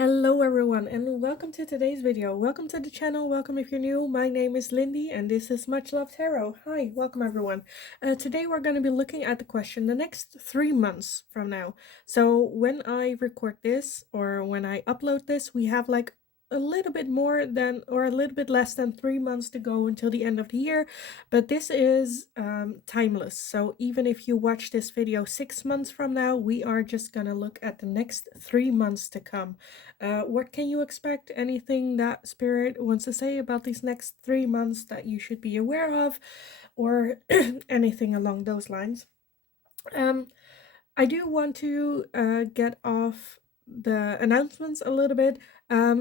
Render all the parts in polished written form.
Hello everyone and welcome to today's video. Welcome to the channel. Welcome if you're new. My name is Lindy and this is Much Love Tarot. Hi, welcome everyone. Today we're going to be looking at the question the next 3 months from now. So when I record this or when I upload this, we have like a little bit more than or a little bit less than 3 months to go until the end of the year, but this is timeless. So even if you watch this video 6 months from now, we are just gonna look at the next 3 months to come. What can you expect? Anything that Spirit wants to say about these next 3 months that you should be aware of, or anything along those lines? Um, I do want to get off the announcements a little bit.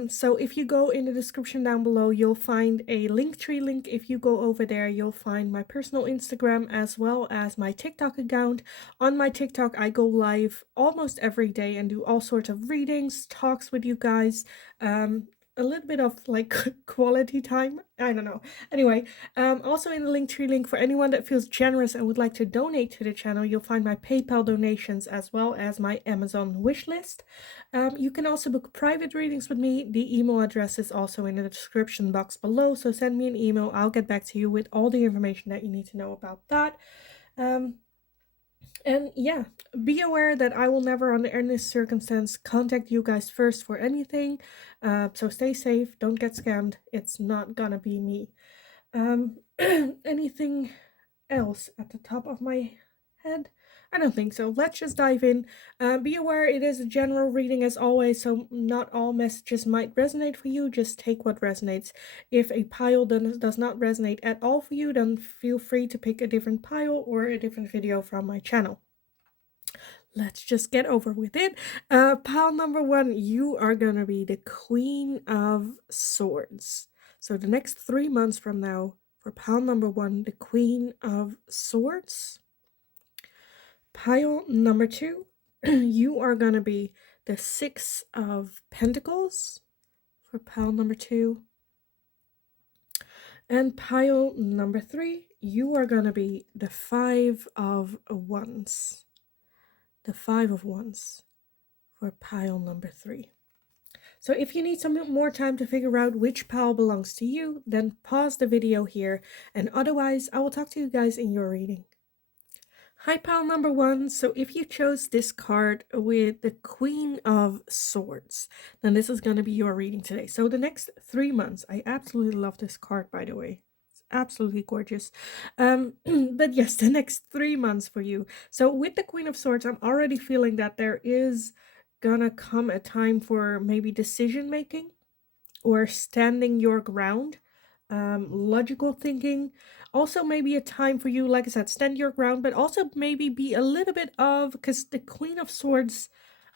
So if you go in the description down below, you'll find a Linktree link. If you go over there, you'll find my personal Instagram as well as my TikTok account. On my TikTok, I go live almost every day and do all sorts of readings, talks with you guys, a little bit of like quality time. I don't know. Anyway, also in the Linktree link, for anyone that feels generous and would like to donate to the channel, you'll find my PayPal donations as well as my Amazon wish list. You can also book private readings with me. The email address is also in the description box below, so send me an email. I'll get back to you with all the information that you need to know about that. And yeah, be aware that I will never, under any circumstance, contact you guys first for anything. So stay safe, don't get scammed. It's not gonna be me. Anything else at the top of my head? I don't think so. Let's just dive in. Be aware it is a general reading as always, so not all messages might resonate for you. Just take what resonates. If a pile does not resonate at all for you, then feel free to pick a different pile or a different video from my channel. Let's just get over with it. Pile number 1, you are gonna be the Queen of Swords. So the next 3 months from now, for pile number 1, the Queen of Swords. Pile number 2, you are gonna be the Six of Pentacles for pile number 2. And pile number 3, you are gonna be the Five of Wands. The Five of Wands for pile number 3. So if you need some more time to figure out which pile belongs to you, then pause the video here, and otherwise I will talk to you guys in your reading. Hi, pile number 1. So if you chose this card with the Queen of Swords, then this is going to be your reading today. So the next 3 months, I absolutely love this card, by the way. It's absolutely gorgeous. But yes, the next 3 months for you. So with the Queen of Swords, I'm already feeling that there is gonna come a time for maybe decision making or standing your ground, logical thinking. Also maybe a time for you, like I said, stand your ground, but also maybe be a little bit of, because the Queen of Swords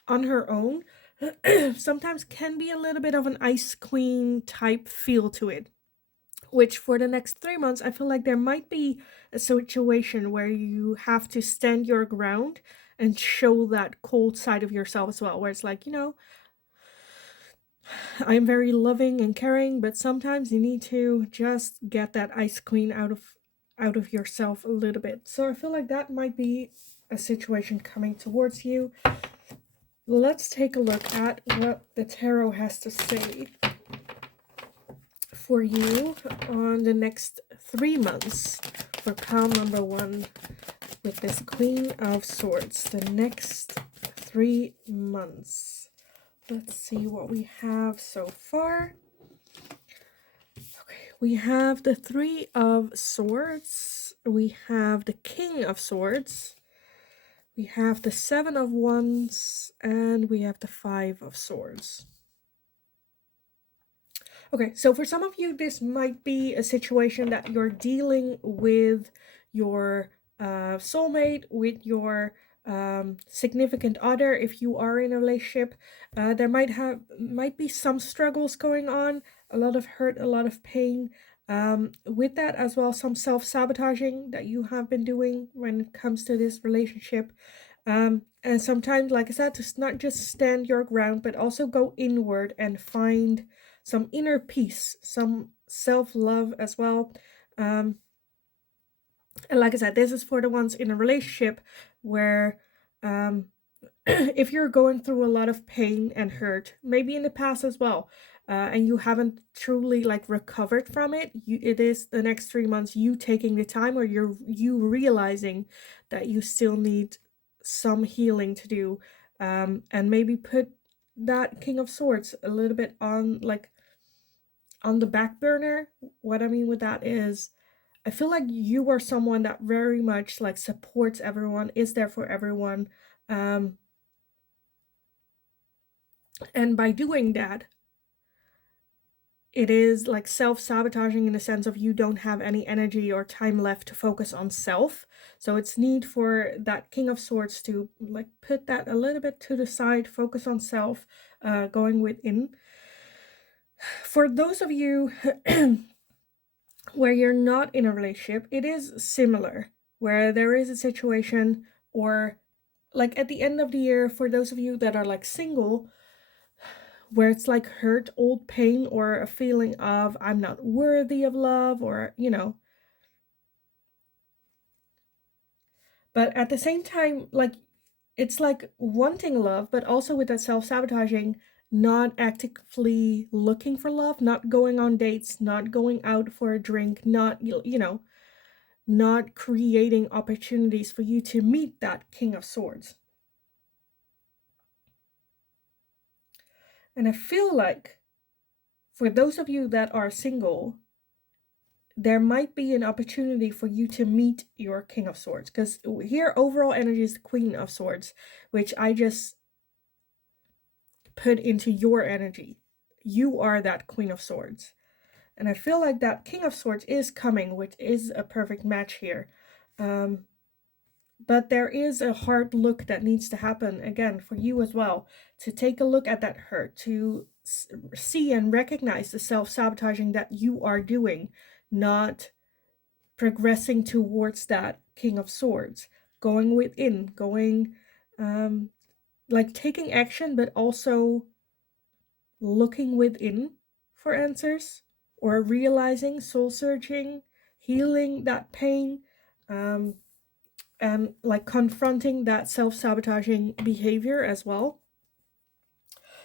on her own sometimes can be a little bit of an ice queen type feel to it, which for the next 3 months I feel like there might be a situation where you have to stand your ground and show that cold side of yourself as well, where it's like, I'm very loving and caring, but sometimes you need to just get that ice queen out of yourself a little bit. So I feel like that might be a situation coming towards you. Let's take a look at what the tarot has to say for you on the next 3 months for pile number 1 with this Queen of Swords. The next 3 months. Let's see what we have so far. Okay, we have the Three of Swords. We have the King of Swords. We have the Seven of Wands. And we have the Five of Swords. Okay, so for some of you, this might be a situation that you're dealing with your soulmate, with your significant other. If you are in a relationship, there might be some struggles going on, a lot of hurt, a lot of pain. With that as well, some self-sabotaging that you have been doing when it comes to this relationship. And sometimes, like I said, to not just stand your ground, but also go inward and find some inner peace, some self-love as well. And like I said, this is for the ones in a relationship where if you're going through a lot of pain and hurt, maybe in the past as well, and you haven't truly like recovered from it, it is the next 3 months you taking the time, or you realizing that you still need some healing to do, and maybe put that King of Swords a little bit on like on the back burner. What I mean with that is, I feel like you are someone that very much like supports everyone, is there for everyone. Um, and by doing that, it is like self-sabotaging in the sense of you don't have any energy or time left to focus on self. So it's need for that King of Swords to like put that a little bit to the side, focus on self, going within. For those of you where you're not in a relationship, it is similar, where there is a situation, or like at the end of the year, for those of you that are like single, where it's like hurt, old pain, or a feeling of I'm not worthy of love, or but at the same time, like it's like wanting love, but also with that self-sabotaging, not actively looking for love, not going on dates, not going out for a drink, not not creating opportunities for you to meet that King of Swords. And I feel like for those of you that are single, there might be an opportunity for you to meet your King of Swords, because here overall energy is the Queen of Swords, which I just put into your energy. You are that Queen of Swords. And I feel like that King of Swords is coming, which is a perfect match here. But there is a hard look that needs to happen again for you as well, to take a look at that hurt, to see and recognize the self-sabotaging that you are doing, not progressing towards that King of Swords, going within, going like taking action, but also looking within for answers, or realizing, soul searching, healing that pain, and like confronting that self-sabotaging behavior as well.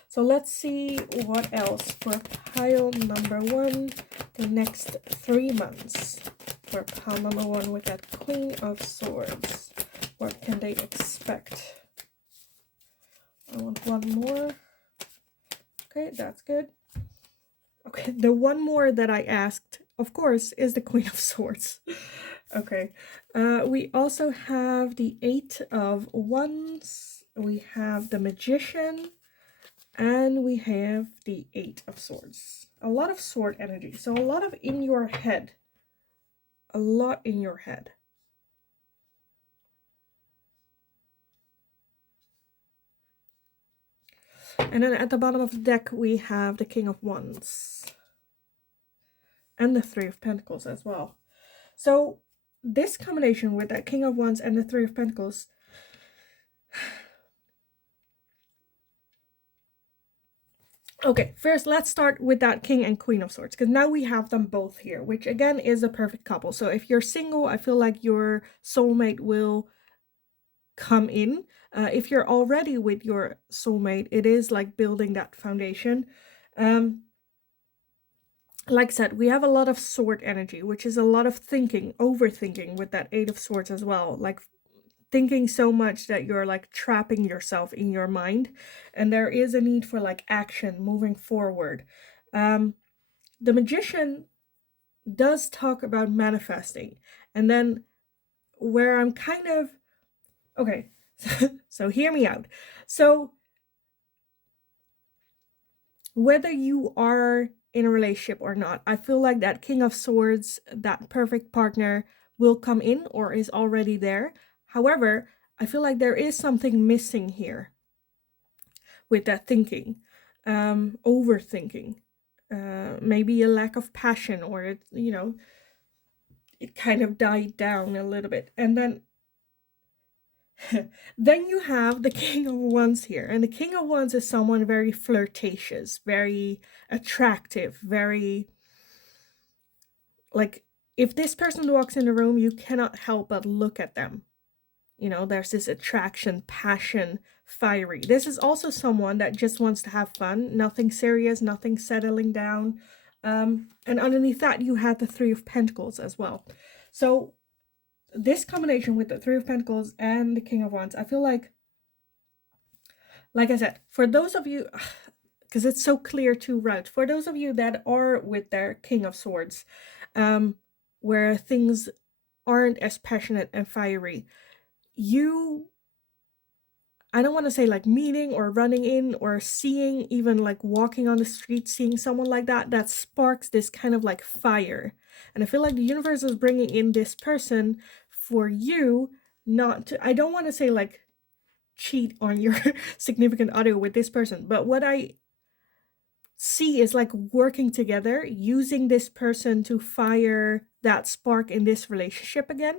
So let's see what else for pile number one, the next 3 months. For pile number one with that Queen of Swords, what can they expect? I want one more. Okay, that's good. Okay, the one more that I asked, of course, is the Queen of Swords. Okay, we also have the Eight of Wands, we have the Magician, and we have the Eight of Swords. A lot of sword energy, so a lot of in your head. A lot in your head. And then at the bottom of the deck, we have the King of Wands. And the Three of Pentacles as well. So this combination with that King of Wands and the Three of Pentacles, okay, first let's start with that King and Queen of Swords, because now we have them both here, which again is a perfect couple. So if you're single, I feel like your soulmate will come in. If you're already with your soulmate, it is like building that foundation. Like I said, we have a lot of sword energy, which is a lot of thinking, overthinking with that Eight of Swords as well. Like thinking so much that you're like trapping yourself in your mind, and there is a need for like action, moving forward. The Magician does talk about manifesting, and then where I'm kind of okay, so hear me out. So whether you are in a relationship or not, I feel like that King of Swords, that perfect partner, will come in or is already there. However, I feel like there is something missing here with that thinking, overthinking, maybe a lack of passion, or it, it kind of died down a little bit. And then then you have the King of Wands here, and the King of Wands is someone very flirtatious, very attractive, very like, if this person walks in the room, you cannot help but look at them. There's this attraction, passion, fiery. This is also someone that just wants to have fun, nothing serious, nothing settling down. And underneath that, you had the Three of Pentacles as well. So this combination with the Three of Pentacles and the King of Wands, I feel like I said, for those of you, because it's so clear to route, for those of you that are with their King of Swords, where things aren't as passionate and fiery, I don't want to say like meeting or running in or seeing, even like walking on the street, seeing someone like that sparks this kind of like fire. And I feel like the universe is bringing in this person for you, not to, I don't want to say like cheat on your significant other with this person, but what I see is like working together, using this person to fire that spark in this relationship again.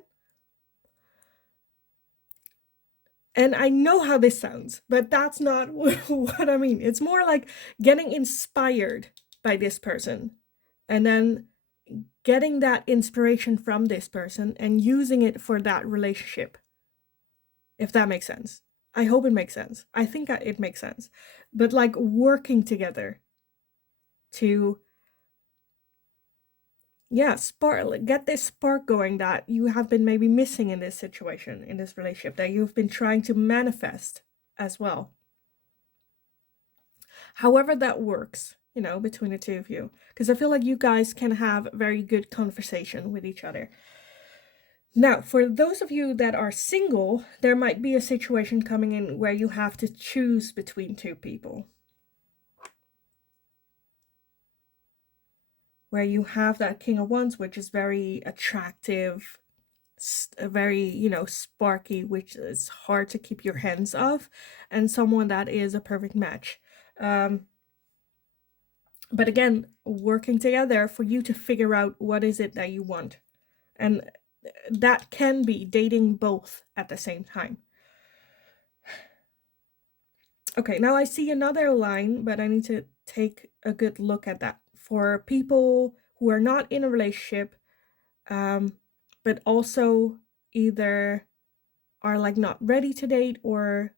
And I know how this sounds, but that's not what I mean. It's more like getting inspired by this person and then getting that inspiration from this person and using it for that relationship. If that makes sense. I hope it makes sense. I think it makes sense. But like working together to, yeah, get this spark going that you have been maybe missing in this situation, in this relationship, that you've been trying to manifest as well. However that works, you know, between the two of you, because I feel like you guys can have very good conversation with each other. Now, for those of you that are single, there might be a situation coming in where you have to choose between two people, where you have that King of Wands, which is very attractive, very, you know, sparky, which is hard to keep your hands off, and someone that is a perfect match. But again, working together for you to figure out what is it that you want. And that can be dating both at the same time. Okay, now I see another line, but I need to take a good look at that. For people who are not in a relationship, but also either are like not ready to date or,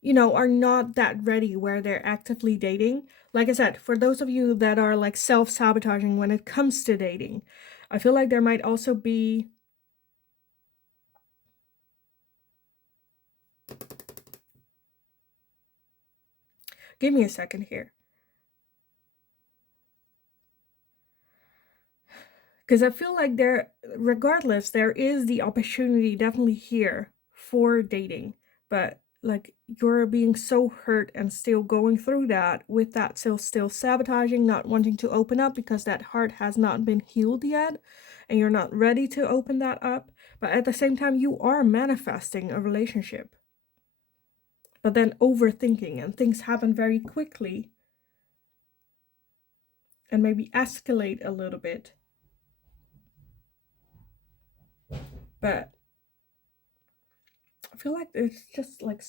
you know, are not that ready where they're actively dating. Like I said, for those of you that are like self-sabotaging when it comes to dating, I feel like there might also be, give me a second here, because I feel like regardless, there is the opportunity definitely here for dating, but like you're being so hurt and still going through that, with that still sabotaging, not wanting to open up because that heart has not been healed yet and you're not ready to open that up. But at the same time, you are manifesting a relationship, but then overthinking, and things happen very quickly and maybe escalate a little bit. But I feel like there's just like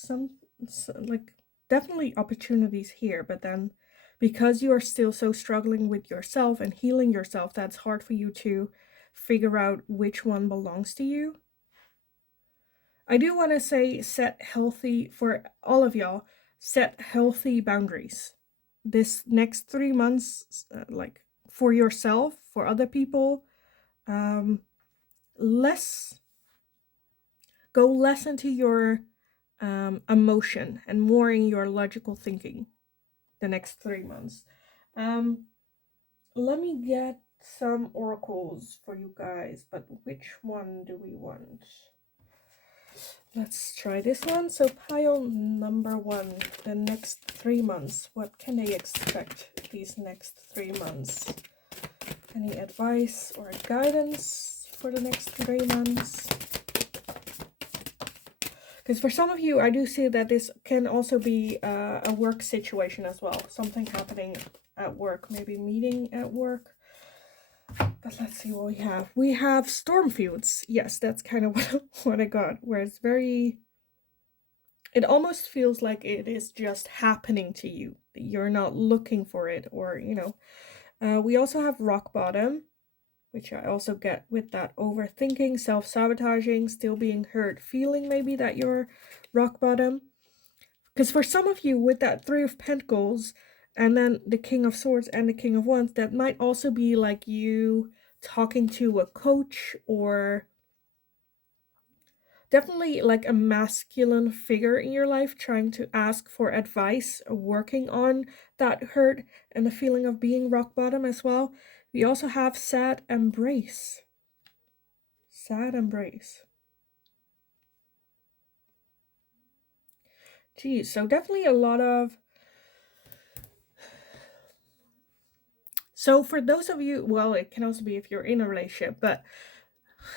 like definitely opportunities here, but then because you are still so struggling with yourself and healing yourself, that's hard for you to figure out which one belongs to you. I do want to say, set healthy, for all of y'all, set healthy boundaries this next 3 months, like for yourself, for other people. Less Go less into your emotion and more in your logical thinking the next 3 months. Let me get some oracles for you guys, but which one do we want? Let's try this one. So pile number 1, the next 3 months. What can they expect these next 3 months? Any advice or guidance for the next 3 months? Because for some of you, I do see that this can also be a work situation as well. Something happening at work, maybe meeting at work. But let's see what we have. We have storm fields. Yes, that's kind of what I got. Where it's very, it almost feels like it is just happening to you. You're not looking for it, or, you know. We also have rock bottom. which I also get with that overthinking, self-sabotaging, still being hurt, feeling maybe that you're rock bottom. Because for some of you, with that Three of Pentacles, and then the King of Swords and the King of Wands, that might also be like you talking to a coach, or definitely like a masculine figure in your life, trying to ask for advice, working on that hurt and the feeling of being rock bottom as well. We also have sad embrace. Sad embrace. Geez, so definitely a lot of... So for those of you, well, it can also be if you're in a relationship, but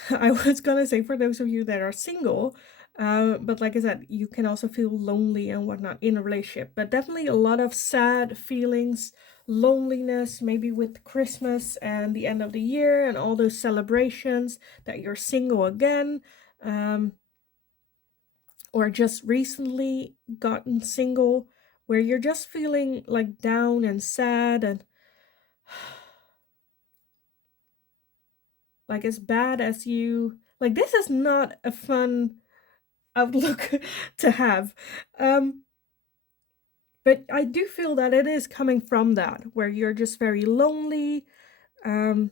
I was gonna say for those of you that are single, but like I said, you can also feel lonely and whatnot in a relationship. But definitely a lot of sad feelings, loneliness, maybe with Christmas and the end of the year and all those celebrations, that you're single again, or just recently gotten single, where you're just feeling like down and sad and like as bad as you... Like, this is not a fun outlook to have. But I do feel that it is coming from that, where you're just very lonely. And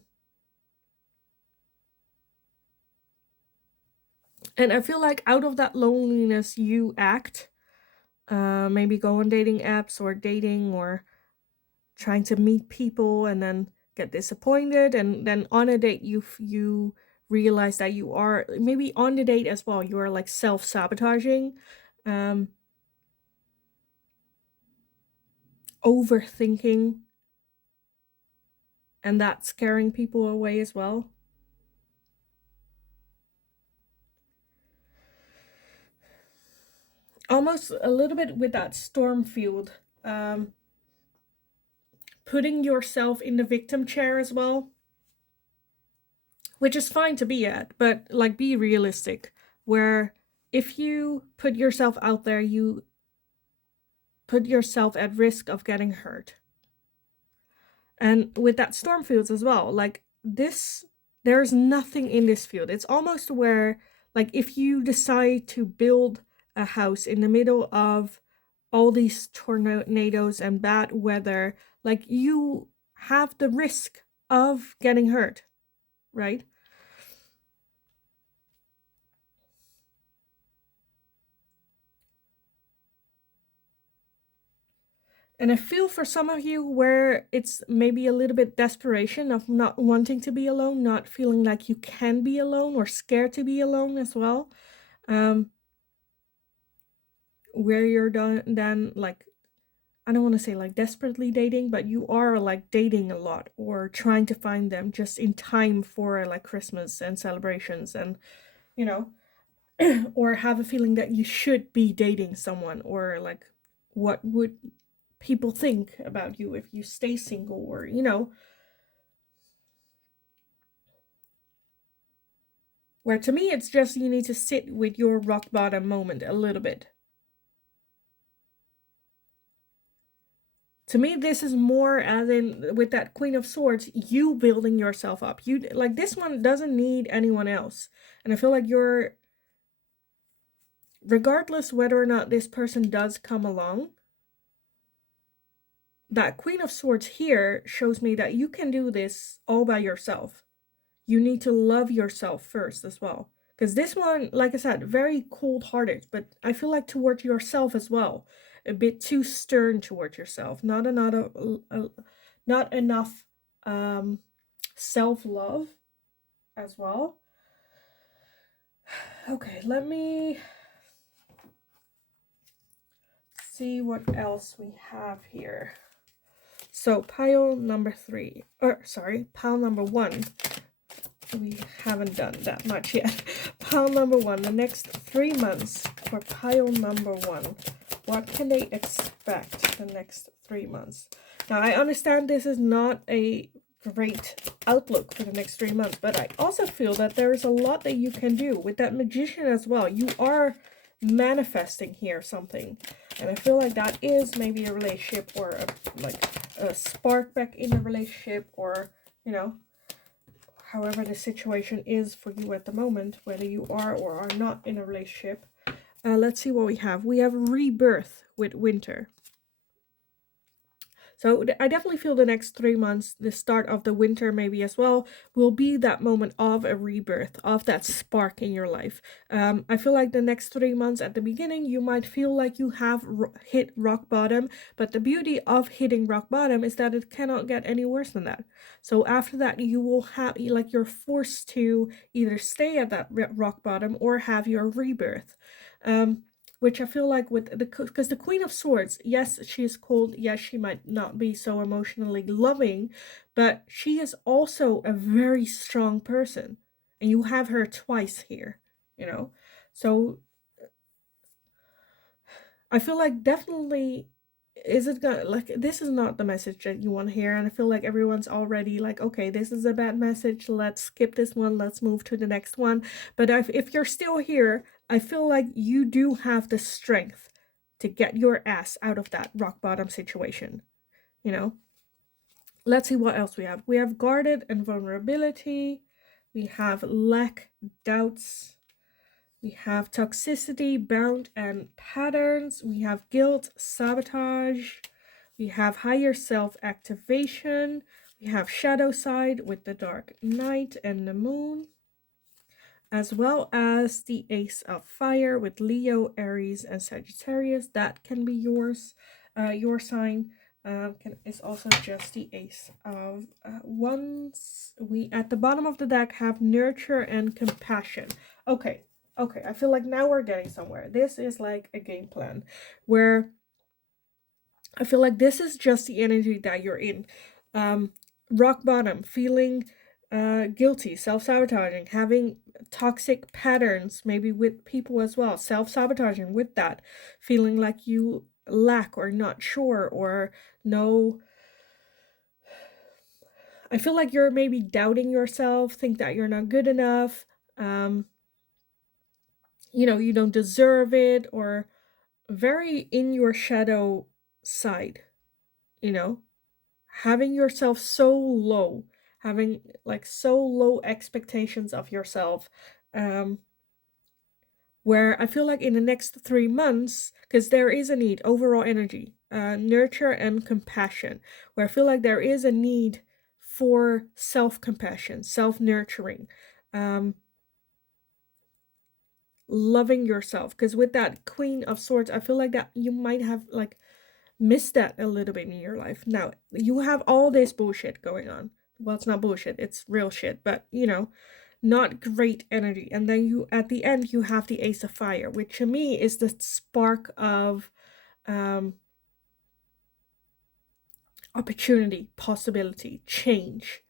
I feel like out of that loneliness, you act. Maybe go on dating apps or dating, or trying to meet people and then get disappointed. And then on a date, you realize that you are, maybe on the date as well, you are like self-sabotaging. Overthinking, and that's scaring people away as well. Almost a little bit with that storm field, putting yourself in the victim chair as well, which is fine to be at, but like, be realistic, where if you put yourself out there, you put yourself at risk of getting hurt. And with that storm fields as well, like this, there's nothing in this field. It's almost where, like, if you decide to build a house in the middle of all these tornadoes and bad weather, like, you have the risk of getting hurt, right? And I feel for some of you where it's maybe a little bit desperation of not wanting to be alone, not feeling like you can be alone, or scared to be alone as well. Where you're then like, I don't want to say like desperately dating, but you are like dating a lot, or trying to find them just in time for like Christmas and celebrations, and you know, or have a feeling that you should be dating someone, or like, what would people think about you if you stay single, or where to me it's just you need to sit with your rock bottom moment a little bit. To me, this is more as in with that Queen of Swords, you building yourself up. You, like, this one doesn't need anyone else. And I feel like you're, regardless whether or not this person does come along, that Queen of Swords here shows me that you can do this all by yourself. You need to love yourself first as well. Because this one, like I said, very cold-hearted, but I feel like towards yourself as well. A bit too stern towards yourself. Not enough self-love as well. Okay, let me see what else we have here. So pile number 3, or sorry, pile number 1. We haven't done that much yet. Pile number 1, the next 3 months for pile number 1. What can they expect the next 3 months? Now, I understand this is not a great outlook for the next 3 months, but I also feel that there is a lot that you can do with that Magician as well. You are manifesting here something, and I feel like that is maybe a relationship, or like a spark back in a relationship, or however the situation is for you at the moment, whether you are or are not in a relationship. Let's see what we have. We have rebirth with winter. So I definitely feel the next 3 months, the start of the winter maybe as well, will be that moment of a rebirth, of that spark in your life. I feel like the next 3 months at the beginning, you might feel like you have hit rock bottom, but the beauty of hitting rock bottom is that it cannot get any worse than that. So after that, you will have, like, you're forced to either stay at that rock bottom or have your rebirth. Which I feel like with because the Queen of Swords, yes, she is cold, yes, she might not be so emotionally loving, but she is also a very strong person. And you have her twice here, you know? So I feel like definitely, is it gonna, like, this is not the message that you want to hear, and I feel like everyone's already like, okay, this is a bad message, let's skip this one, let's move to the next one. But if you're still here, I feel like you do have the strength to get your ass out of that rock bottom situation, you know. Let's see what else we have. We have guarded and vulnerability, we have lack, doubts, we have toxicity, bound, and patterns. We have guilt, sabotage. We have higher self activation. We have shadow side with the dark night and the moon, as well as the Ace of Fire with Leo, Aries, and Sagittarius. That can be yours. Your sign is also just the Ace of Wands. We at the bottom of the deck have nurture and compassion. Okay, I feel like now we're getting somewhere. This is like a game plan where I feel like this is just the energy that you're in. Rock bottom, feeling guilty, self-sabotaging, having toxic patterns, maybe with people as well, self-sabotaging with that, feeling like you lack or not sure or no. I feel like you're maybe doubting yourself, think that you're not good enough, you don't deserve it, or very in your shadow side, having yourself so low, having like so low expectations of yourself, where I feel like in the next 3 months, because there is a need, overall energy, nurture and compassion, where I feel like there is a need for self-compassion, self-nurturing, loving yourself, because with that Queen of Swords, I feel like that you might have like missed that a little bit in your life. Now you have all this bullshit going on. Well, it's not bullshit, it's real shit, but not great energy. And then you at the end you have the Ace of Fire, which to me is the spark of opportunity, possibility, change,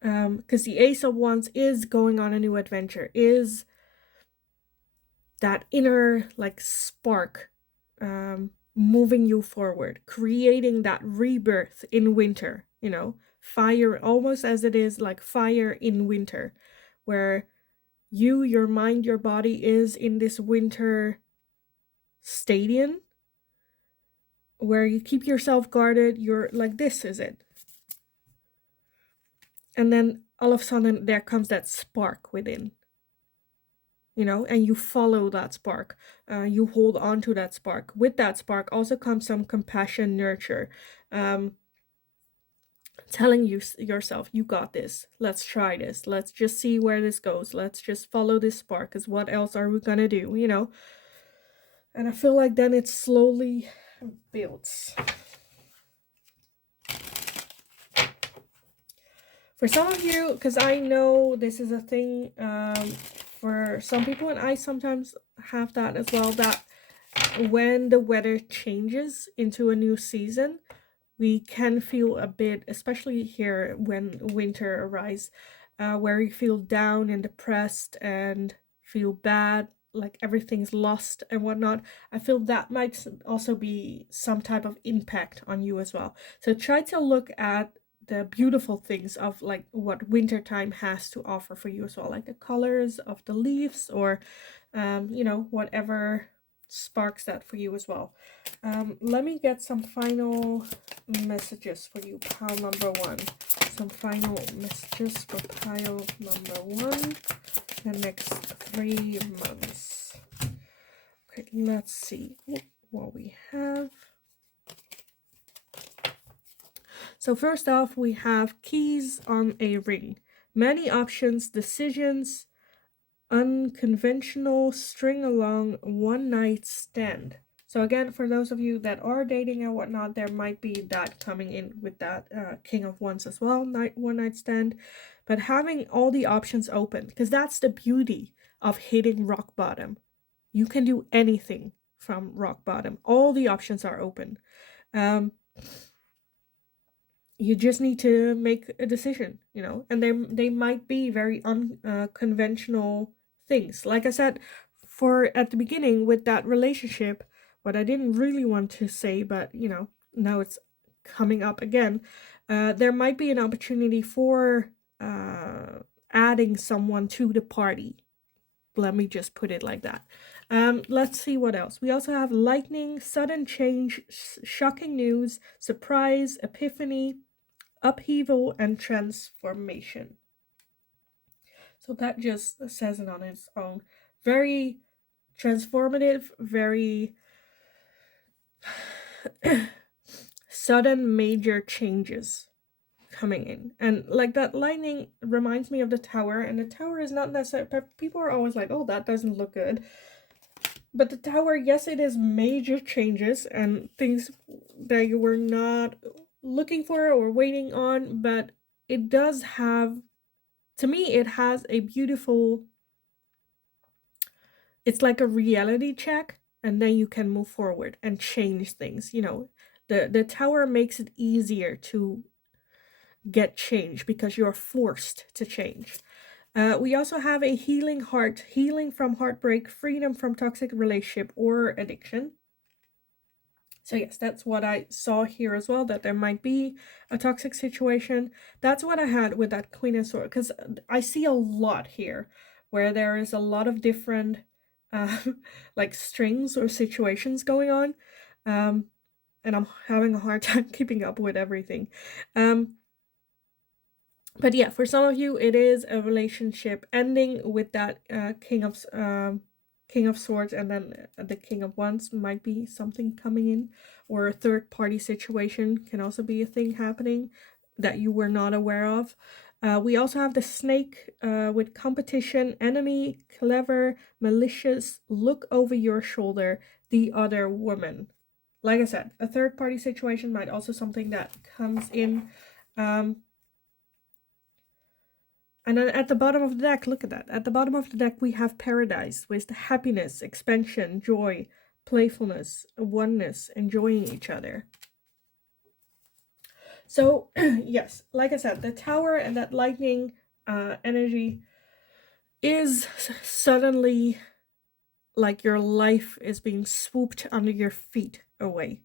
because the Ace of Wands is going on a new adventure, is that inner like spark, moving you forward, creating that rebirth in winter, fire, almost as it is like fire in winter, where your mind, your body is in this winter stadium where you keep yourself guarded. You're like, this is it. And then all of a sudden there comes that spark within, and you follow that spark. You hold on to that spark. With that spark also comes some compassion, nurture, telling yourself, you got this, let's try this, let's just see where this goes, let's just follow this spark, because what else are we gonna do, and I feel like then it slowly builds. For some of you, because I know this is a thing for some people, and I sometimes have that as well, that when the weather changes into a new season, we can feel a bit, especially here when winter arrives, where you feel down and depressed and feel bad, like everything's lost and whatnot. I feel that might also be some type of impact on you as well. So try to look at the beautiful things of like what wintertime has to offer for you as well, like the colors of the leaves, or whatever sparks that for you as well. Let me get some final messages for you, pile number 1. some final messages for pile number 1, the next 3 months. Okay, let's see what we have. So first off, we have keys on a ring. Many options, decisions, unconventional, string along, one night stand. So again, for those of you that are dating and whatnot, there might be that coming in with that King of Wands as well, one night stand. But having all the options open, because that's the beauty of hitting rock bottom. You can do anything from rock bottom. All the options are open. You just need to make a decision, you know, and they might be very unconventional things. Like I said, for at the beginning with that relationship, what I didn't really want to say, but you know, now it's coming up again. There might be an opportunity for adding someone to the party. Let me just put it like that. Let's see what else. We also have lightning, sudden change, shocking news, surprise, epiphany, upheaval, and transformation. So that just says it on its own. Very transformative, very sudden major changes coming in. And like that lightning reminds me of the tower, and the tower is not necessarily, people are always like, oh, that doesn't look good. But the tower, yes, it is major changes and things that you were not looking for or waiting on, but it does have, to me, it has a beautiful, it's like a reality check, and then you can move forward and change things. You know, the tower makes it easier to get change because you're forced to change. We also have a healing heart, healing from heartbreak, freedom from toxic relationship or addiction. So yes, that's what I saw here as well, that there might be a toxic situation. That's what I had with that Queen of Swords, because I see a lot here where there is a lot of different like strings or situations going on. And I'm having a hard time keeping up with everything. But yeah, for some of you, it is a relationship ending with that King of Swords, and then the King of Wands might be something coming in, or a third party situation can also be a thing happening that you were not aware of. We also have the snake with competition, enemy, clever, malicious, look over your shoulder, the other woman. Like I said, a third party situation might also something that comes in. And then at the bottom of the deck, look at that. At the bottom of the deck, we have paradise with happiness, expansion, joy, playfulness, oneness, enjoying each other. So, yes, like I said, the tower and that lightning energy is suddenly like your life is being swooped under your feet away.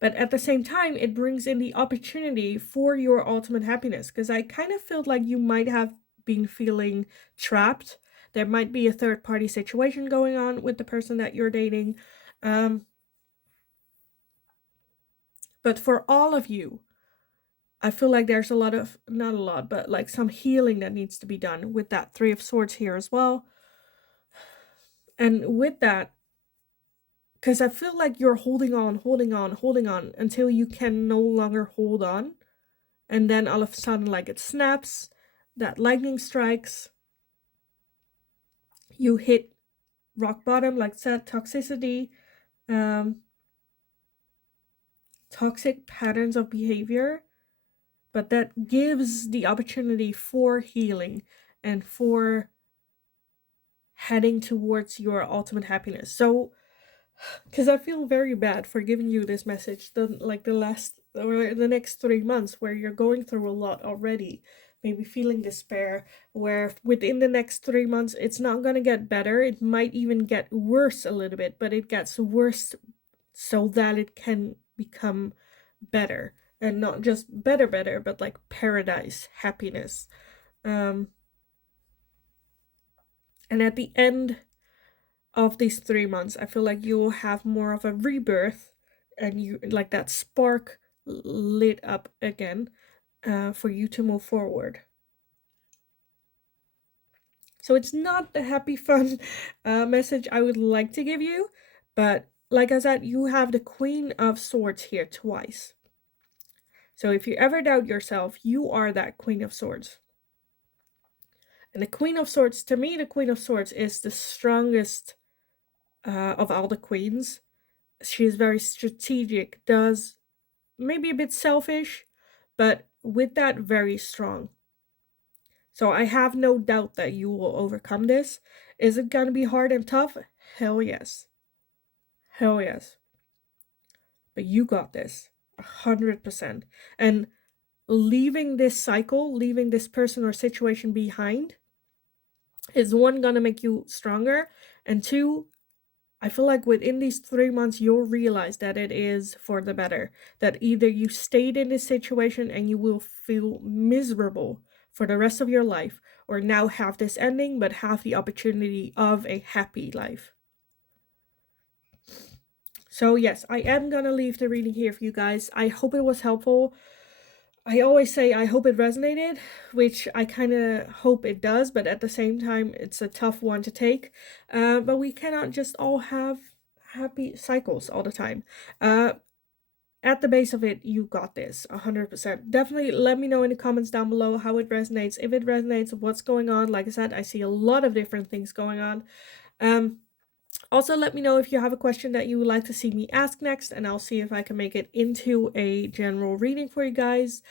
But at the same time, it brings in the opportunity for your ultimate happiness. Because I kind of felt like you might have been feeling trapped. There might be a third party situation going on with the person that you're dating. But for all of you, I feel like there's a lot of, not a lot, but like some healing that needs to be done with that Three of Swords here as well. And with that, because I feel like you're holding on until you can no longer hold on. And then all of a sudden, like, it snaps, that lightning strikes, you hit rock bottom, like said, toxicity, toxic patterns of behavior, but that gives the opportunity for healing and for heading towards your ultimate happiness. So, because I feel very bad for giving you this message, the last or the next 3 months where you're going through a lot already, maybe feeling despair, where within the next 3 months it's not going to get better, it might even get worse a little bit, but it gets worse so that it can become better, and not just better, but like paradise, happiness. And at the end of these 3 months, I feel like you will have more of a rebirth, and you like that spark lit up again, for you to move forward. So it's not the happy, fun message I would like to give you, but like I said, you have the Queen of Swords here twice. So if you ever doubt yourself, you are that Queen of Swords. And the Queen of Swords, to me, the Queen of Swords is the strongest of all the queens. She is very strategic, does maybe a bit selfish, but with that, very strong. So I have no doubt that you will overcome this. Is it going to be hard and tough? Hell yes. Hell yes. But you got this. 100%. And leaving this cycle, leaving this person or situation behind is one, gonna make you stronger, and two, I feel like within these 3 months you'll realize that it is for the better. That either you stayed in this situation and you will feel miserable for the rest of your life, or now have this ending but have the opportunity of a happy life. So yes, I am gonna leave the reading here for you guys. I hope it was helpful. I always say I hope it resonated, which I kind of hope it does, but at the same time, it's a tough one to take. But we cannot just all have happy cycles all the time. At the base of it, you got this, 100%. Definitely let me know in the comments down below how it resonates. If it resonates, what's going on. Like I said, I see a lot of different things going on. Also, let me know if you have a question that you would like to see me ask next, and I'll see if I can make it into a general reading for you guys.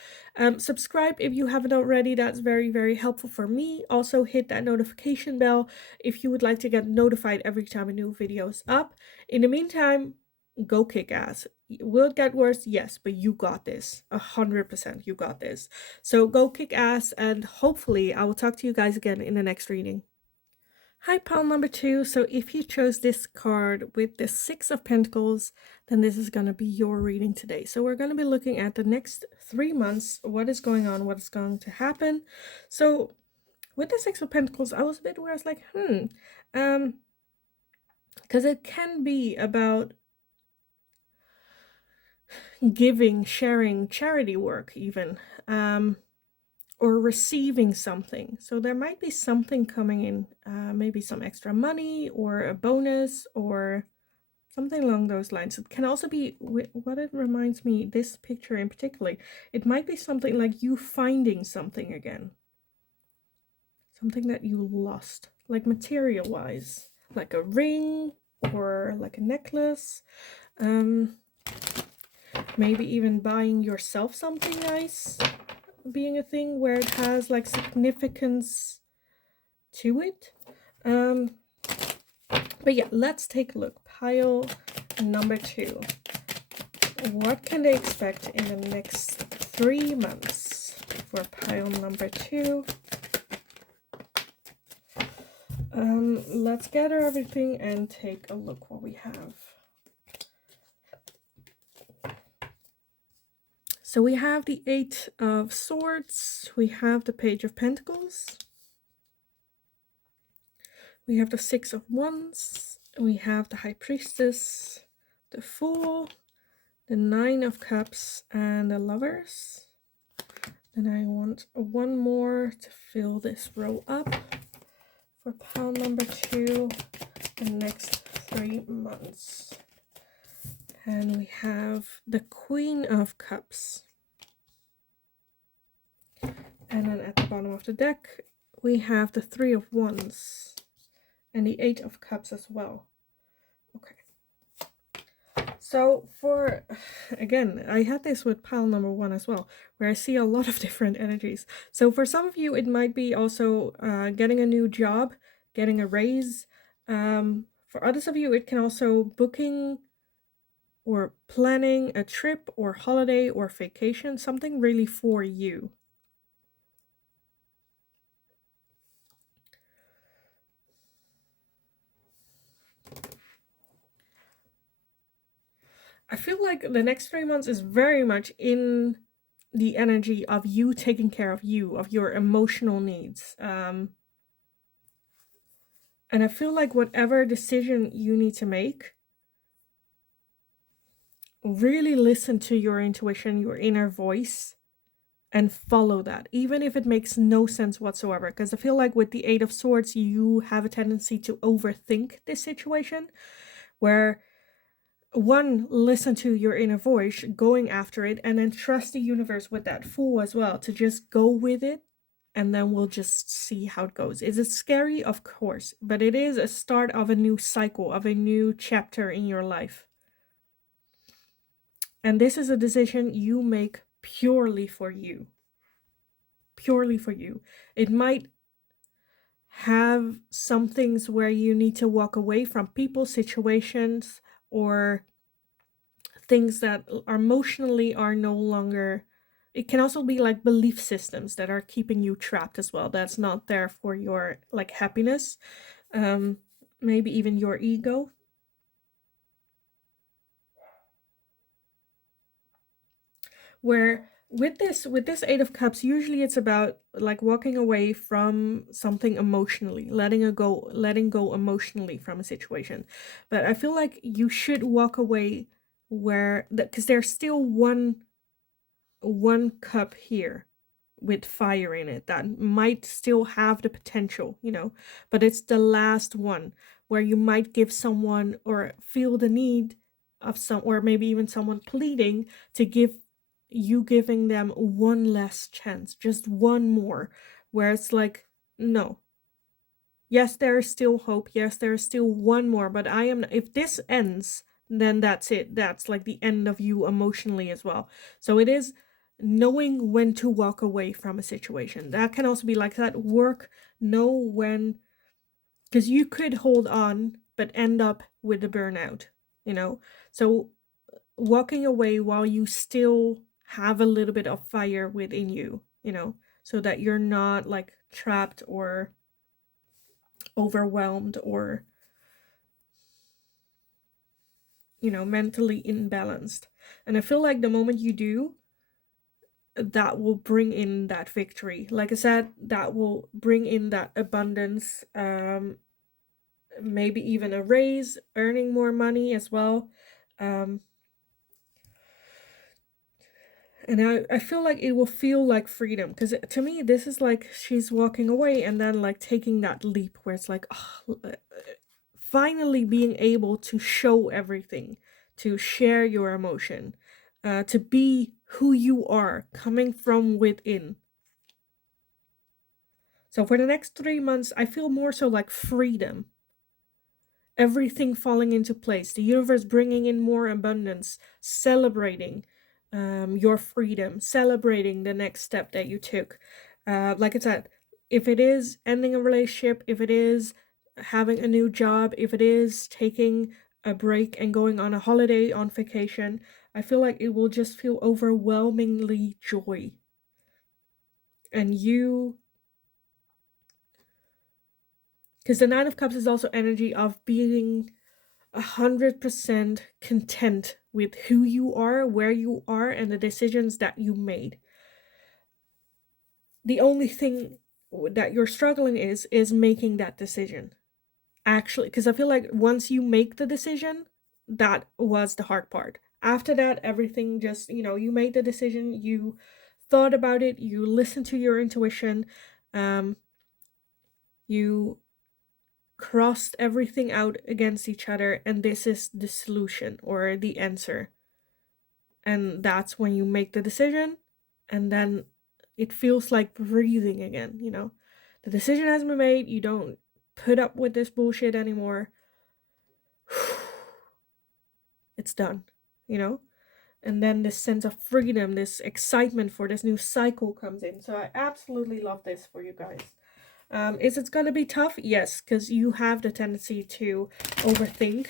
Subscribe if you haven't already. That's very, very helpful for me. Also, hit that notification bell if you would like to get notified every time a new video is up. In the meantime, go kick ass. Will it get worse? Yes, but you got this. 100% you got this. So go kick ass, and hopefully I will talk to you guys again in the next reading. Hi, pile number 2. So if you chose this card with the 6 of Pentacles, then this is going to be your reading today. So we're going to be looking at the next 3 months, what is going on, what is going to happen. So with the 6 of Pentacles, I was a bit where I was like, because it can be about giving, sharing, charity work even, or receiving something. So there might be something coming in, maybe some extra money or a bonus or something along those lines. It can also be, what it reminds me, this picture in particular, it might be something like you finding something again. Something that you lost, like material wise, like a ring or like a necklace. Maybe even buying yourself something nice being a thing where it has like significance to it. But yeah, let's take a look. Pile number 2. What can they expect in the next 3 months for pile number 2? Let's gather everything and take a look what we have. So we have the 8 of Swords, we have the Page of Pentacles, we have the 6 of Wands, we have the High Priestess, the Fool, the 9 of Cups, and the Lovers. And I want one more to fill this row up for pile number 2, the next 3 months. And we have the Queen of Cups. And then at the bottom of the deck, we have the 3 of Wands and the 8 of Cups as well. Okay. So for, again, I had this with pile number 1 as well, where I see a lot of different energies. So for some of you, it might be also getting a new job, getting a raise. For others of you, it can also booking or planning a trip or holiday or vacation, something really for you. I feel like the next 3 months is very much in the energy of you taking care of you, of your emotional needs. And I feel like whatever decision you need to make, really listen to your intuition, your inner voice, and follow that, even if it makes no sense whatsoever. Because I feel like with the Eight of Swords, you have a tendency to overthink this situation, where one, listen to your inner voice, going after it, and then trust the universe with that Fool as well, to just go with it, and then we'll just see how it goes. Is it scary? Of course, but it is a start of a new cycle, of a new chapter in your life. And this is a decision you make purely for you. Purely for you. It might have some things where you need to walk away from people, situations, or things that are emotionally are no longer. It can also be like belief systems that are keeping you trapped as well. That's not there for your like happiness. Maybe even your ego. Where with this Eight of Cups, usually it's about like walking away from something emotionally, letting go emotionally from a situation. But I feel like you should walk away where that, because there's still one cup here with fire in it that might still have the potential, but it's the last one where you might give someone or feel the need of some, or maybe even someone pleading to giving them one last chance, just one more, where it's like, no, yes, there is still hope. Yes, there is still one more, but if this ends, then that's it. That's like the end of you emotionally as well. So it is knowing when to walk away from a situation. That can also be like that work, know when, because you could hold on, but end up with a burnout, you know? So walking away while you still have a little bit of fire within you, so that you're not like trapped or overwhelmed or mentally imbalanced. And I feel like the moment you do, that will bring in that victory. Like I said, that will bring in that abundance, maybe even a raise, earning more money as well. And I feel like it will feel like freedom, because to me this is like she's walking away and then like taking that leap where it's like, oh, finally being able to show everything, to share your emotion, to be who you are coming from within. So for the next 3 months, I feel more so like freedom. Everything falling into place, the universe bringing in more abundance, celebrating your freedom, celebrating the next step that you took. Like I said, if it is ending a relationship, if it is having a new job, if it is taking a break and going on a holiday, on vacation, I feel like it will just feel overwhelmingly joy. And because the Nine of Cups is also energy of being 100% content with who you are, where you are, and the decisions that you made. The only thing that you're struggling is making that decision. Actually, because I feel like once you make the decision, that was the hard part. After that, everything just, you made the decision, you thought about it, you listened to your intuition, you crossed everything out against each other, and this is the solution or the answer. And that's when you make the decision, and then it feels like breathing again. The decision has been made, you don't put up with this bullshit anymore. It's done, and then this sense of freedom, this excitement for this new cycle comes in. So I absolutely love this for you guys. Is it going to be tough? Yes, because you have the tendency to overthink.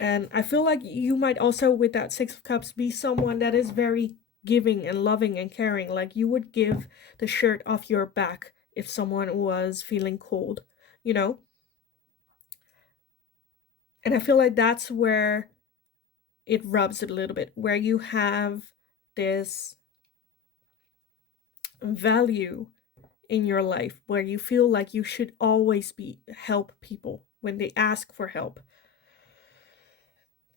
And I feel like you might also, with that Six of Cups, be someone that is very giving and loving and caring. Like you would give the shirt off your back if someone was feeling cold, you know? And I feel like that's where it rubs a little bit, where you have this value in your life where you feel like you should always be help people when they ask for help.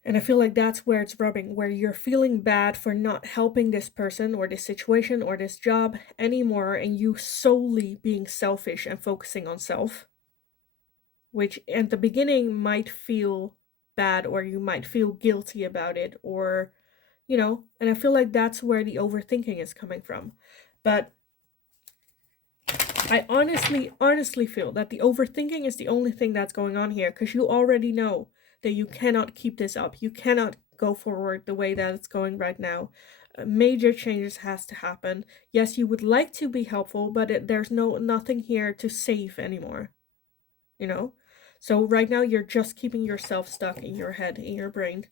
And I feel like that's where it's rubbing, where you're feeling bad for not helping this person or this situation or this job anymore, and you solely being selfish and focusing on self, which at the beginning might feel bad, or you might feel guilty about it, or, and I feel like that's where the overthinking is coming from. But I honestly feel that the overthinking is the only thing that's going on here, because you already know that you cannot keep this up. You cannot go forward the way that it's going right now. Major changes has to happen. Yes, you would like to be helpful, but there's nothing here to save anymore. So right now you're just keeping yourself stuck in your head, in your brain,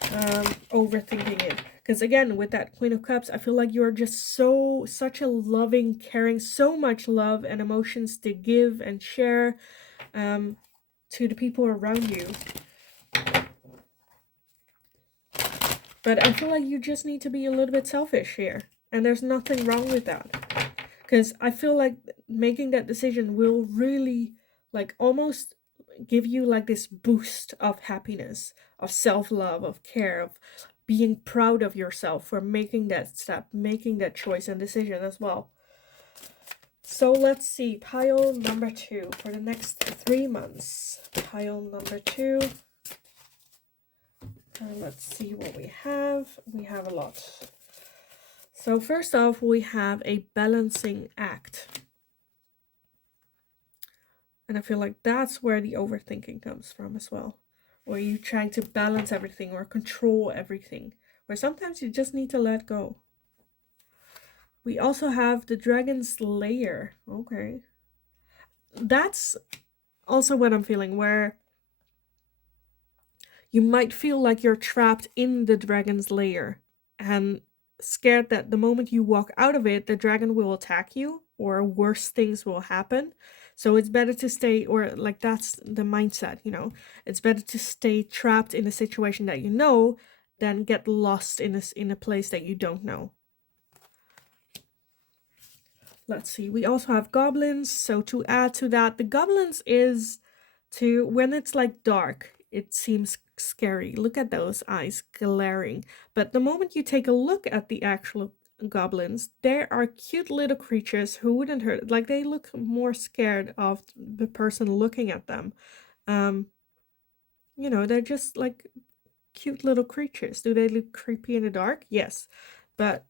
overthinking it. Because again, with that Queen of Cups, I feel like you're just such a loving, caring, so much love and emotions to give and share to the people around you. But I feel like you just need to be a little bit selfish here, and there's nothing wrong with that. Because I feel like making that decision will really, like, almost give you like this boost of happiness, of self-love, of care, of being proud of yourself for making that step, making that choice and decision as well. So let's see, pile number 2 for the next 3 months. Pile number 2. And let's see what we have. We have a lot. So first off, we have a balancing act. And I feel like that's where the overthinking comes from as well. Where you're trying to balance everything or control everything. Where sometimes you just need to let go. We also have the Dragon's Lair. Okay. That's also what I'm feeling, where you might feel like you're trapped in the Dragon's Lair and scared that the moment you walk out of it, the dragon will attack you or worse things will happen. So it's better to stay, or like that's the mindset, it's better to stay trapped in a situation that you know than get lost in a place that you don't know. Let's see, we also have goblins. So to add to that, the goblins is to, when it's like dark, it seems scary. Look at those eyes glaring. But the moment you take a look at the actual goblins, there are cute little creatures who wouldn't hurt. Like, they look more scared of the person looking at them. They're just like cute little creatures. Do they look creepy in the dark? Yes. But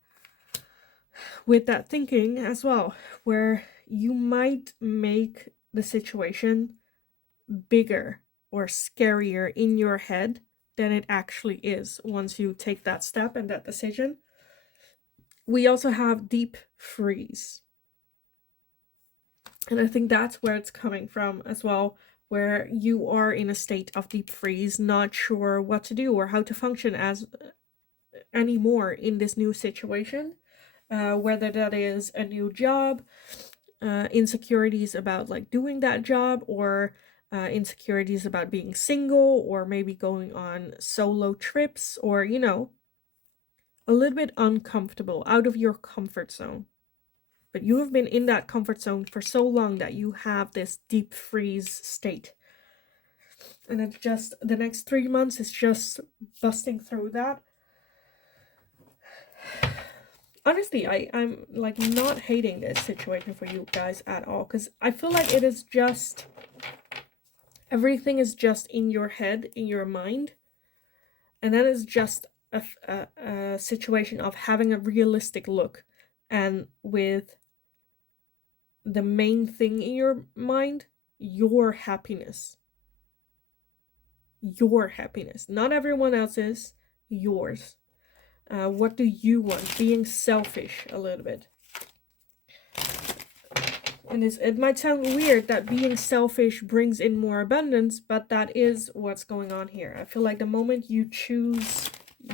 with that thinking as well, where you might make the situation bigger or scarier in your head than it actually is once you take that step and that decision. We also have deep freeze. And I think that's where it's coming from as well, where you are in a state of deep freeze, not sure what to do or how to function as anymore in this new situation. Whether that is a new job, insecurities about like doing that job, or insecurities about being single, or maybe going on solo trips, or a little bit uncomfortable, out of your comfort zone. But you have been in that comfort zone for so long that you have this deep freeze state, and it's just the next 3 months is just busting through that. Honestly, I'm like not hating this situation for you guys at all, because I feel like it is just, everything is just in your head, in your mind, and that is just a situation of having a realistic look, and with the main thing in your mind, your happiness, not everyone else's, yours. What do you want? Being selfish a little bit. And it might sound weird that being selfish brings in more abundance, but that is what's going on here. I feel like the moment you choose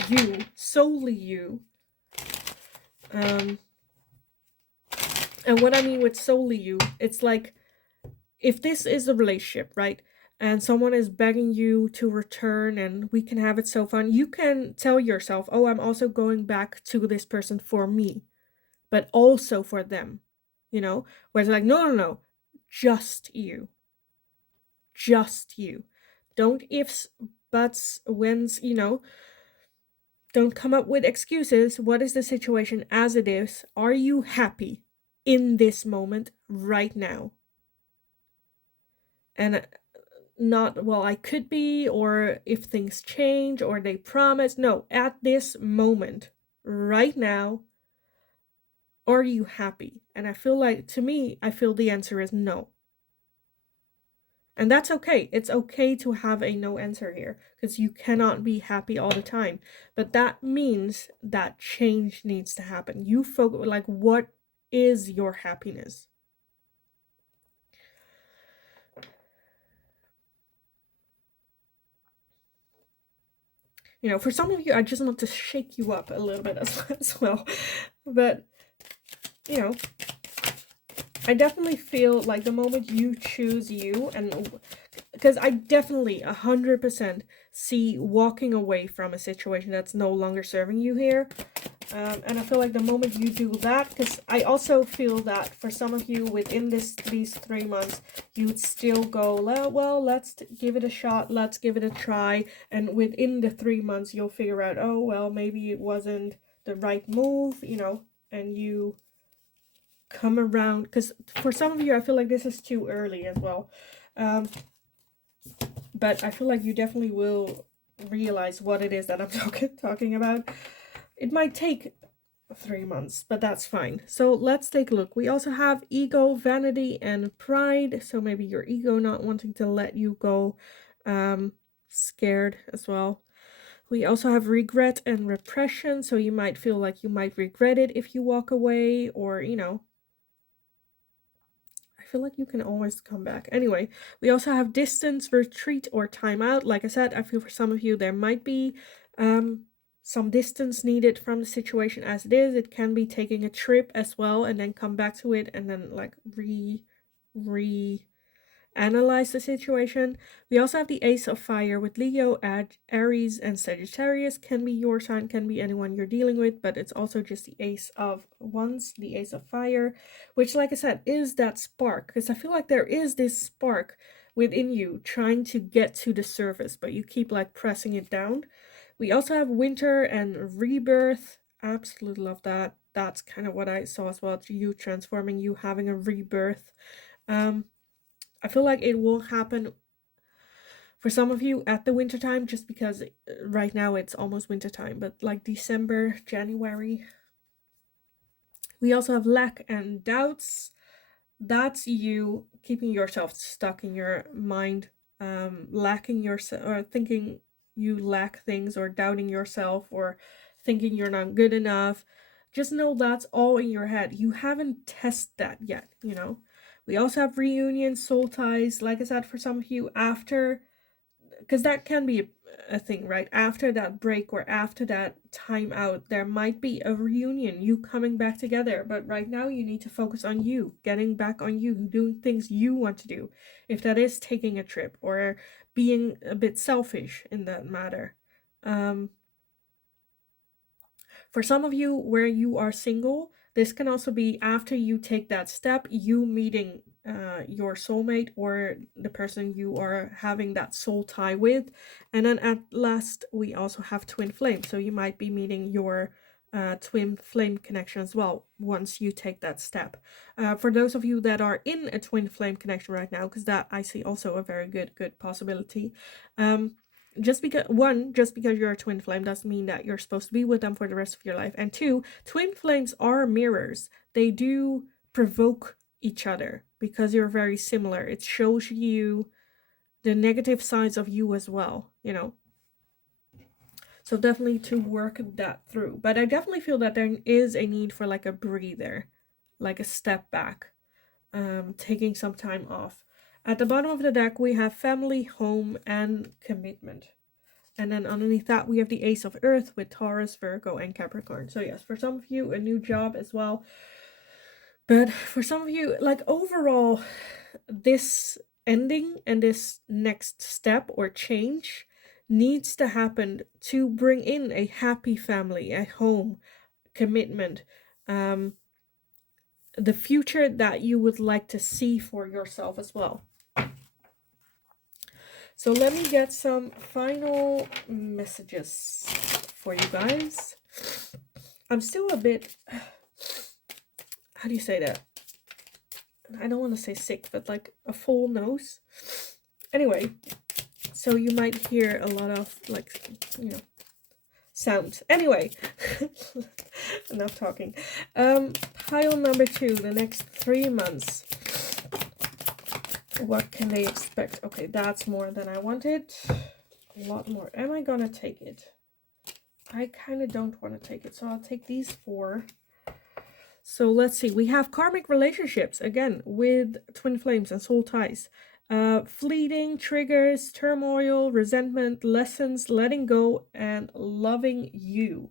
you, solely you, and what I mean with solely you, it's like, if this is a relationship, right, and someone is begging you to return and we can have it so fun, you can tell yourself, oh, I'm also going back to this person for me, but also for them, where it's like, no, just you. Just you. Don't ifs, buts, whens, don't come up with excuses. What is the situation as it is? Are you happy in this moment right now? And not, well, I could be, or if things change, or they promise. No, at this moment, right now, are you happy? And I feel like, to me, I feel the answer is no. And that's okay. It's okay to have a no answer here because you cannot be happy all the time. But that means that change needs to happen. You focus, like, what is your happiness? For some of you, I just want to shake you up a little bit as well. But, I definitely feel like the moment you choose you, and because I definitely 100% see walking away from a situation that's no longer serving you here. And I feel like the moment you do that, because I also feel that for some of you within these 3 months, you'd still go, well, let's give it a shot, let's give it a try. And within the 3 months, you'll figure out, oh, well, maybe it wasn't the right move, and you come around. Because for some of you, I feel like this is too early as well. But I feel like you definitely will realize what it is that I'm talking about. It might take 3 months, but that's fine. So let's take a look. We also have ego, vanity, and pride. So maybe your ego not wanting to let you go, scared as well. We also have regret and repression. So you might feel like you might regret it if you walk away, or, I feel like you can always come back. Anyway, we also have distance, retreat, or time out. Like I said, I feel for some of you there might be some distance needed from the situation as it is. It can be taking a trip as well and then come back to it and then like analyze the situation. We also have the Ace of Fire with Leo, Aries, and Sagittarius. Can be your sign, can be anyone you're dealing with, but it's also just the Ace of Wands, the Ace of Fire, which, like I said, is that spark. Because I feel like there is this spark within you trying to get to the surface, but you keep like pressing it down. We also have Winter and Rebirth. Absolutely love that. That's kind of what I saw as well. You transforming, you having a rebirth. I feel like it will happen for some of you at the winter time, just because right now it's almost winter time, but like December, January. We also have lack and doubts. That's you keeping yourself stuck in your mind, lacking yourself, or thinking you lack things, or doubting yourself, or thinking you're not good enough. Just know that's all in your head. You haven't tested that yet, We also have reunion, soul ties. Like I said, for some of you, after, because that can be a thing, right? After that break or after that time out, there might be a reunion, you coming back together. But right now, you need to focus on you, getting back on you, doing things you want to do. If that is taking a trip or being a bit selfish in that matter. For some of you where you are single, this can also be after you take that step, you meeting your soulmate or the person you are having that soul tie with. And then at last, we also have twin flame. So you might be meeting your twin flame connection as well once you take that step. For those of you that are in a twin flame connection right now, because that I see also a very good possibility. Just because you're a twin flame doesn't mean that you're supposed to be with them for the rest of your life. And two, twin flames are mirrors. They do provoke each other because you're very similar. It shows you the negative sides of you as well, So definitely to work that through. But I definitely feel that there is a need for like a breather, like a step back, taking some time off. At the bottom of the deck, we have family, home, and commitment. And then underneath that, we have the Ace of Earth with Taurus, Virgo, and Capricorn. So yes, for some of you, a new job as well. But for some of you, like overall, this ending and this next step or change needs to happen to bring in a happy family, a home, commitment, the future that you would like to see for yourself as well. So let me get some final messages for you guys. I'm still a bit, how do you say that? I don't want to say sick, but like a full nose. Anyway, so you might hear a lot of like, sounds. Anyway, enough talking. Pile number 2, the next 3 months. What can they expect? Okay, that's more than I wanted. A lot more. Am I gonna take it? I kind of don't want to take it, so I'll take these 4. So let's see. We have karmic relationships, again, with twin flames and soul ties. Fleeting, triggers, turmoil, resentment, lessons, letting go, and loving you.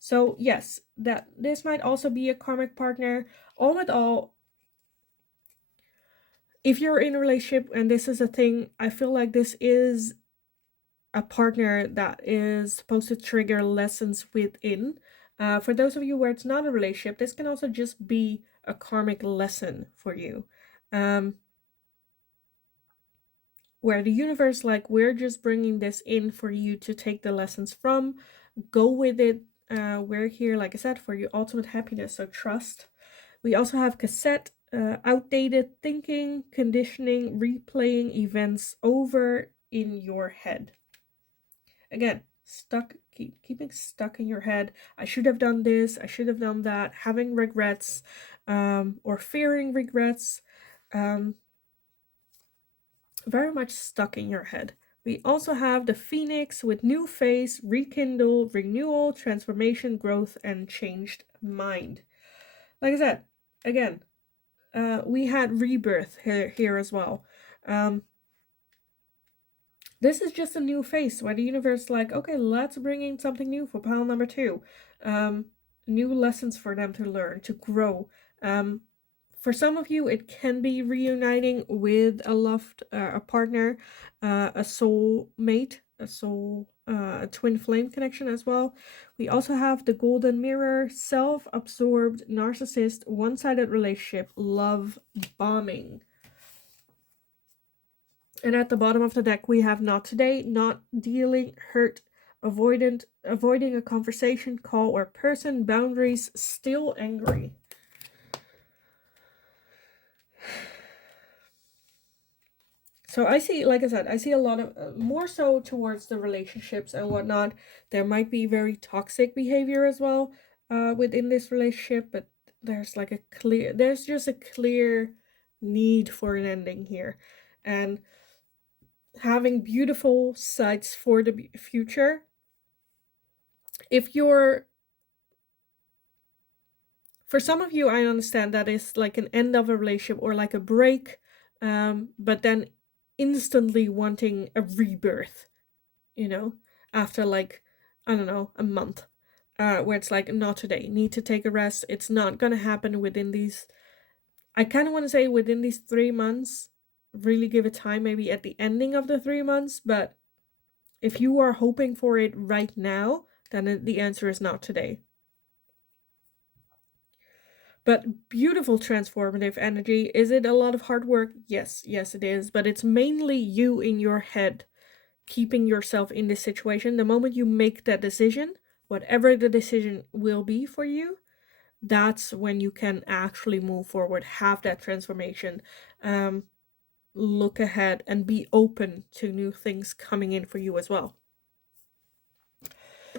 So yes, that this might also be a karmic partner. All in all, if you're in a relationship and this is a thing, I feel like this is a partner that is supposed to trigger lessons within. For those of you where it's not a relationship, this can also just be a karmic lesson for you. Where the universe, like, we're just bringing this in for you to take the lessons from, go with it. We're here, like I said, for your ultimate happiness, so trust. We also have cassette, outdated thinking, conditioning, replaying events over in your head. Again, keeping stuck in your head. I should have done this, I should have done that, having regrets, or fearing regrets, very much stuck in your head. We also have the Phoenix with new face, rekindle, renewal, transformation, growth, and changed mind. Like I said, again, we had rebirth here as well. This is just a new phase where the universe is like, okay, let's bring in something new for pile number 2. New lessons for them to learn, to grow. For some of you, it can be reuniting with a loved, a partner, a soul mate, a twin flame connection as well. We also have the golden mirror, self-absorbed, narcissist, one-sided relationship, love bombing. And at the bottom of the deck, we have not today, not dealing, hurt, avoiding a conversation, call, or person, boundaries, still angry. So I see, like I said, I see a lot of, more so towards the relationships and whatnot. There might be very toxic behavior as well within this relationship, but there's just a clear need for an ending here. And having beautiful sights for the future. If you're, for some of you, I understand that is like an end of a relationship or like a break, but then instantly wanting a rebirth, after like, I don't know, a month, where it's like, not today, need to take a rest. It's not gonna happen within these, I kind of want to say within these 3 months. Really give it time, maybe at the ending of the 3 months, but if you are hoping for it right now, then the answer is not today. But beautiful transformative energy. Is it a lot of hard work? Yes, it is. But it's mainly you in your head keeping yourself in this situation. The moment you make that decision, whatever the decision will be for you, that's when you can actually move forward, have that transformation, look ahead, and be open to new things coming in for you as well.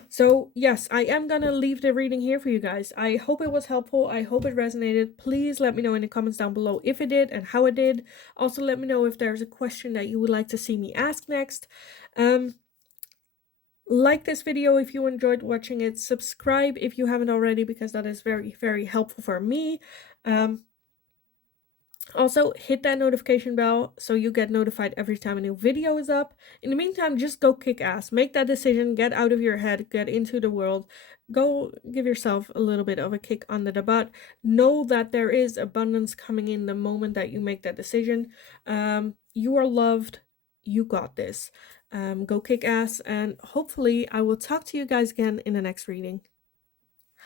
So yes, I am gonna leave the reading here for you guys. I hope it was helpful. I hope it resonated. Please let me know in the comments down below if it did and how it did. Also, let me know if there's a question that you would like to see me ask next. Like this video if you enjoyed watching it. Subscribe if you haven't already, because that is very, very helpful for me. Also, hit that notification bell so you get notified every time a new video is up. In the meantime, just go kick ass. Make that decision, get out of your head, get into the world. Go give yourself a little bit of a kick under the butt. Know that there is abundance coming in the moment that you make that decision. You are loved. You got this. Go kick ass, and hopefully I will talk to you guys again in the next reading.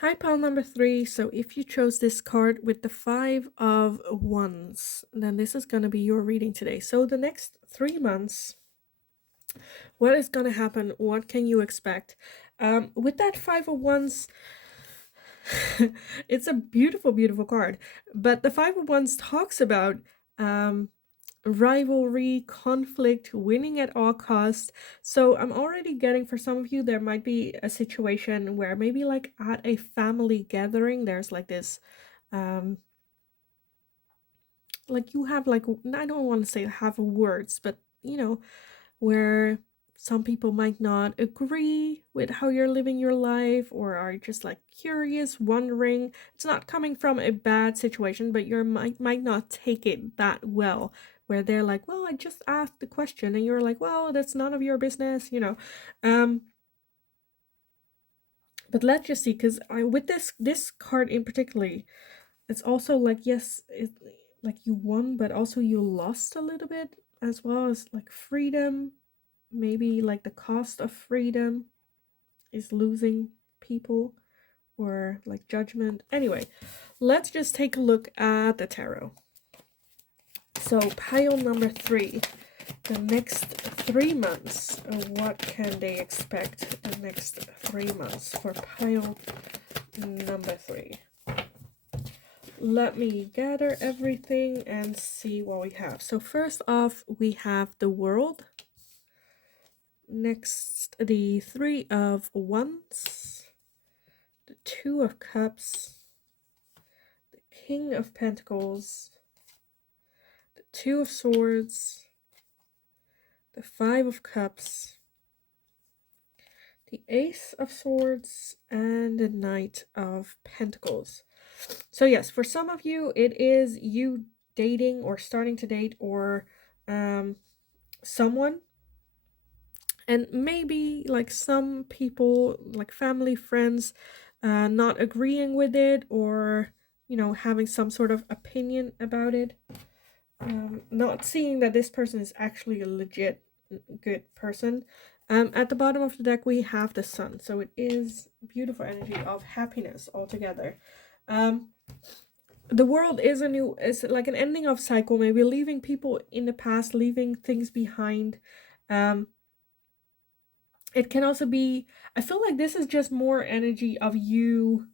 Hi, pile number 3. So if you chose this card with the 5 of Wands, then this is going to be your reading today. So the next 3 months, What is gonna happen? What can you expect? With that Five of Wands, it's a beautiful, beautiful card. But the Five of Wands talks about um, rivalry, conflict, winning at all costs. So I'm already getting, for some of you, there might be a situation where maybe like at a family gathering, there's like this, um, like you have like, I don't want to say have words, but you know, where some people might not agree with how you're living your life or are just like curious, wondering. It's not coming from a bad situation, but you might not take it that well. Where they're like, well, I just asked the question, and you're like, well, that's none of your business, you know. Um, but let's just see, because I with this card in particularly, it's also like yes, it like you won, but also you lost a little bit as well as like freedom. Maybe like the cost of freedom is losing people or like judgment. Anyway, let's just take a look at the tarot. So pile number 3, the next 3 months. What can they expect the next 3 months for pile number 3? Let me gather everything and see what we have. So first off, we have the World. Next, the Three of Wands, the Two of Cups, the King of Pentacles, the Two of Swords, the Five of Cups, the Ace of Swords, and the Knight of Pentacles. So yes, for some of you, it is you dating or starting to date or someone. And maybe like some people, like family, friends, not agreeing with it or, you know, having some sort of opinion about it. Not seeing that this person is actually a legit good person. At the bottom of the deck, we have the Sun. So it is beautiful energy of happiness altogether. The World is is like an ending of cycle, maybe leaving people in the past, leaving things behind. It can also be, I feel like this is just more energy of you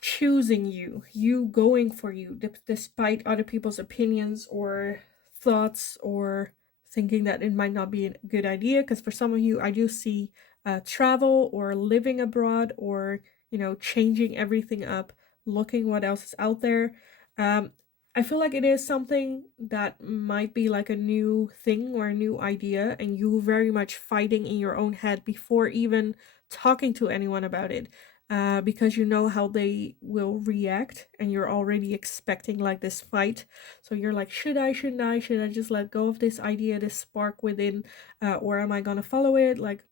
choosing you going for you, despite other people's opinions or thoughts or thinking that it might not be a good idea. Because for some of you, I do see travel or living abroad or, you know, changing everything up, looking what else is out there. Um, I feel like it is something that might be like a new thing or a new idea, and you very much fighting in your own head before even talking to anyone about it, because you know how they will react and you're already expecting like this fight. So you're like, shouldn't I, should I just let go of this idea, this spark within, or am I gonna follow it? Like,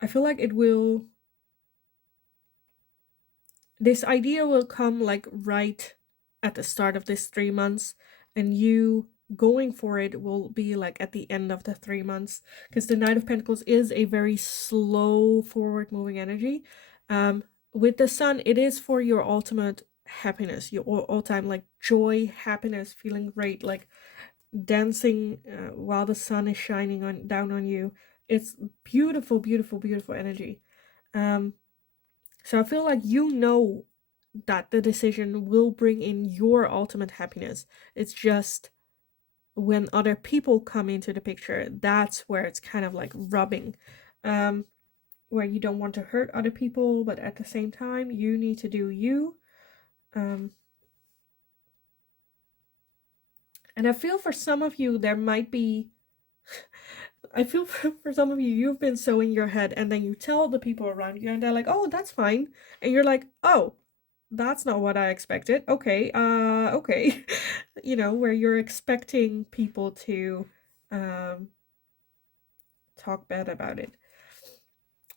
I feel like this idea will come like right at the start of this 3 months, and you going for it will be like at the end of the 3 months, because the Knight of Pentacles is a very slow forward moving energy. With the Sun, it is for your ultimate happiness, your all time like joy, happiness, feeling great, like dancing while the sun is shining on down on you. It's beautiful, beautiful, beautiful energy. um so I feel like you know that the decision will bring in your ultimate happiness. It's just when other people come into the picture, that's where it's kind of like rubbing. Um, where you don't want to hurt other people, but at the same time, you need to do you. Um, and I feel for some of you, there might be. I feel for some of you, you've been so in your head, and then you tell the people around you, and they're like, oh, that's fine. And you're like, oh, that's not what I expected. Okay, okay. You know, where you're expecting people to um talk bad about it.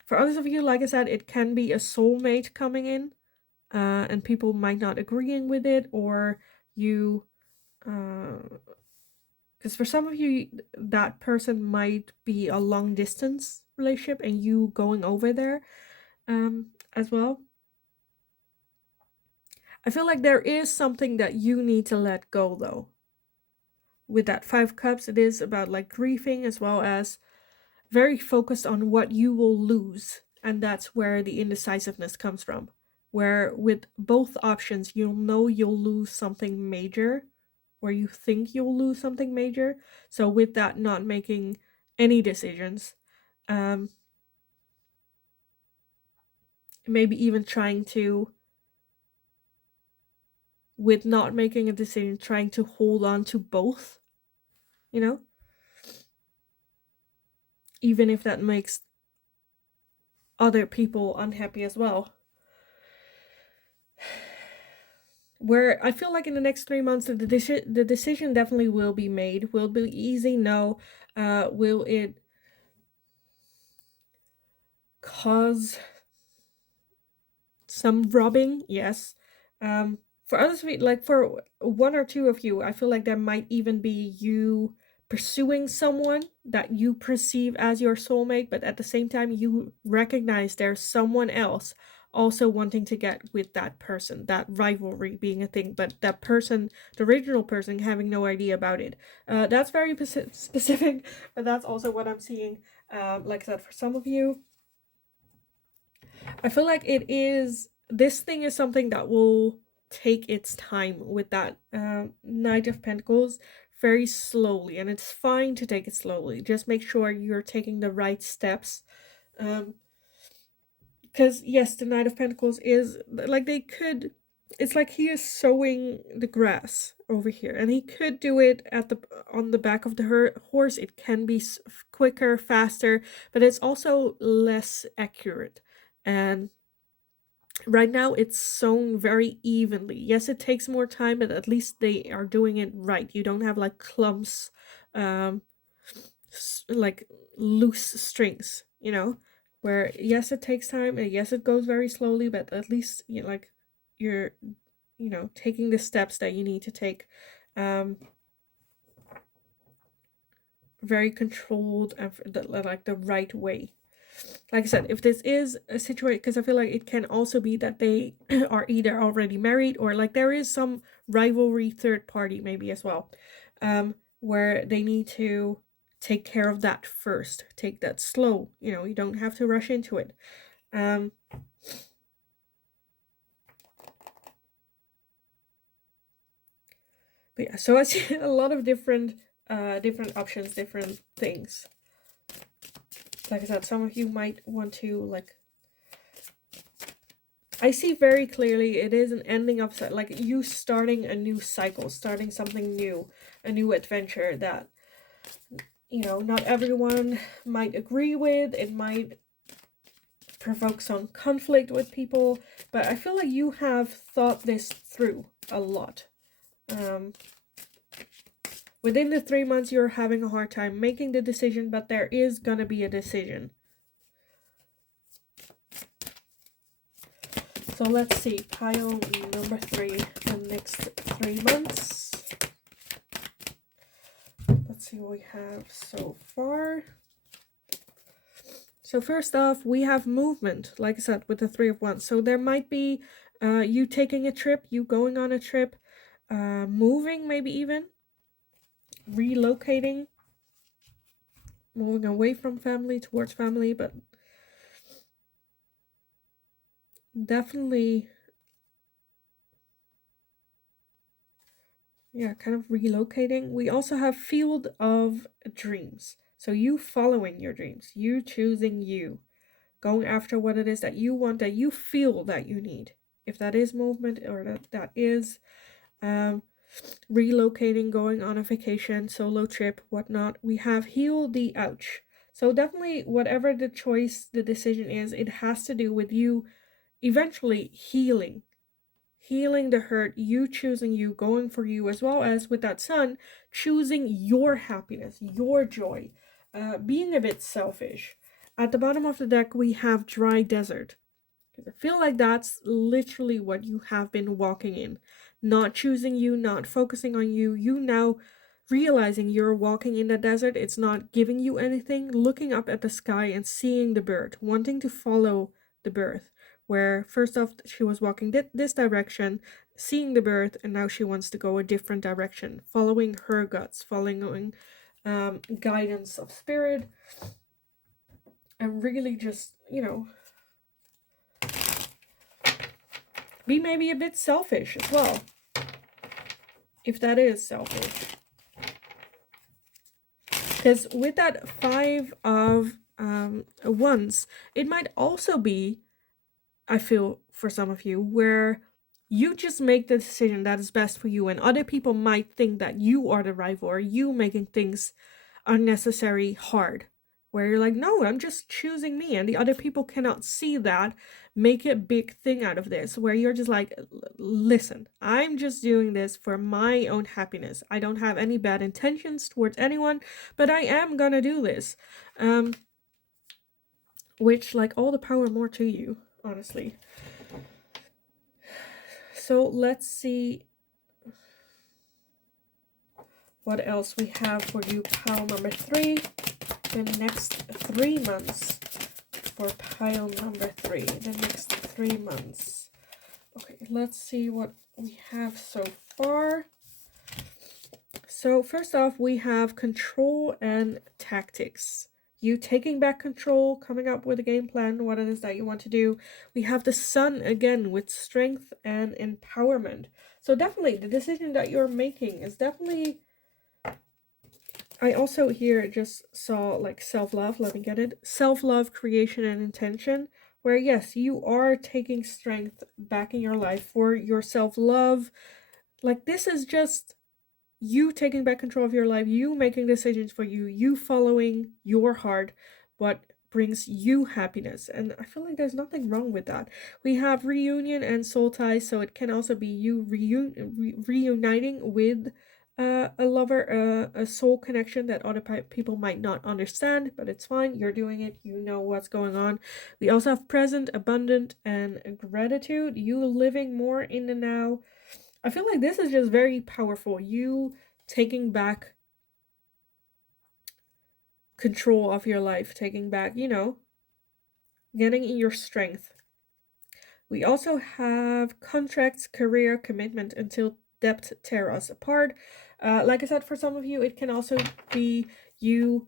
For others of you, like I said, it can be a soulmate coming in, and people might not agreeing with it, or you, because for some of you, that person might be a long distance relationship, and you going over there, as well. I feel like there is something that you need to let go, though. with that 5 cups, it is about like grieving, as well as very focused on what you will lose. And that's where the indecisiveness comes from. Where with both options, you'll know you'll lose something major, or you think you'll lose something major. So with that, not making any decisions, maybe even trying to, with not making a decision, trying to hold on to both, you know, even if that makes other people unhappy as well. Where I feel like in the next 3 months, the decision definitely will be made. Will it be easy? No. Will it cause some rubbing? Yes. For others, like for one or two of you, I feel like there might even be you pursuing someone that you perceive as your soulmate, but at the same time, you recognize there's someone else also wanting to get with that person, that rivalry being a thing, but that person, the original person, having no idea about it. That's very specific, but that's also what I'm seeing. Like I said, for some of you, I feel like this thing is something that will take its time with that Knight of Pentacles, very slowly, and it's fine to take it slowly. Just make sure you're taking the right steps. Because yes, the Knight of Pentacles is like, it's like he is sowing the grass over here, and he could do it on the back of the horse. It can be quicker, faster, but it's also less accurate. And right now it's sown very evenly. Yes, it takes more time, but at least they are doing it right. You don't have like clumps, like loose strings, where yes, it takes time, and yes, it goes very slowly, but at least you're taking the steps that you need to take, very controlled and like the right way. Like I said, if this is a situation, because I feel like it can also be that they are either already married, or like there is some rivalry third party maybe as well, where they need to take care of that first. Take that slow, you don't have to rush into it. But yeah, so I see a lot of different options, different things. Like I said, some of you might want to I see very clearly it is an ending of like you starting a new cycle, starting something new, a new adventure that not everyone might agree with. It might provoke some conflict with people, but I feel like you have thought this through a lot. Within the 3 months, you're having a hard time making the decision, but there is gonna be a decision. So let's see, pile number 3, the next 3 months. Let's see what we have so far. So first off, we have movement, like I said, with the 3 of Wands. So there might be you taking a trip, you going on a trip, moving, maybe even relocating, moving away from family towards family, but definitely, yeah, kind of relocating. We also have field of dreams. So you following your dreams, you choosing you, going after what it is that you want, that you feel that you need. If that is movement, or that is relocating, going on a vacation, solo trip, whatnot. We have heal the ouch. So definitely, whatever the choice, the decision is, it has to do with you eventually healing the hurt, you choosing you, going for you, as well as with that Sun, choosing your happiness, your joy, being a bit selfish. At the bottom of the deck, we have dry desert. I feel like that's literally what you have been walking in. Not choosing you, not focusing on you. You now realizing you're walking in the desert. It's not giving you anything. Looking up at the sky and seeing the bird. Wanting to follow the bird. where first off she was walking this direction, seeing the birth, and now she wants to go a different direction, following her guts, following guidance of spirit, and really just, you know, be maybe a bit selfish as well, if that is selfish. Because with that 5 of wands, it might also be, I feel, for some of you, where you just make the decision that is best for you, and other people might think that you are the rival, or you making things unnecessary hard, where you're like, no, I'm just choosing me, and the other people cannot see that, make a big thing out of this, where you're just like, listen, I'm just doing this for my own happiness. I don't have any bad intentions towards anyone, but I am gonna do this. Which, like, all the power more to you, honestly. So let's see what else we have for you, pile number 3, the next 3 months. For pile number 3, the next 3 months. Okay, let's see what we have so far. So first off, we have control and tactics. You taking back control, coming up with a game plan, what it is that you want to do. We have the sun again with strength and empowerment. So definitely the decision that you're making is definitely, I also here just saw like self-love, let me get it. Self-love, creation, and intention, where yes, you are taking strength back in your life for your self-love. Like, this is just you taking back control of your life, you making decisions for you, you following your heart, what brings you happiness. And I feel like there's nothing wrong with that. We have reunion and soul ties, so it can also be you reuniting with a lover, a soul connection that other people might not understand, but it's fine. You're doing it. You know what's going on. We also have present, abundant, and gratitude. You living more in the now. I feel like this is just very powerful. You taking back control of your life, taking back, you know, getting in your strength. We also have contracts, career, commitment until depth tear us apart. Like I said, for some of you, it can also be you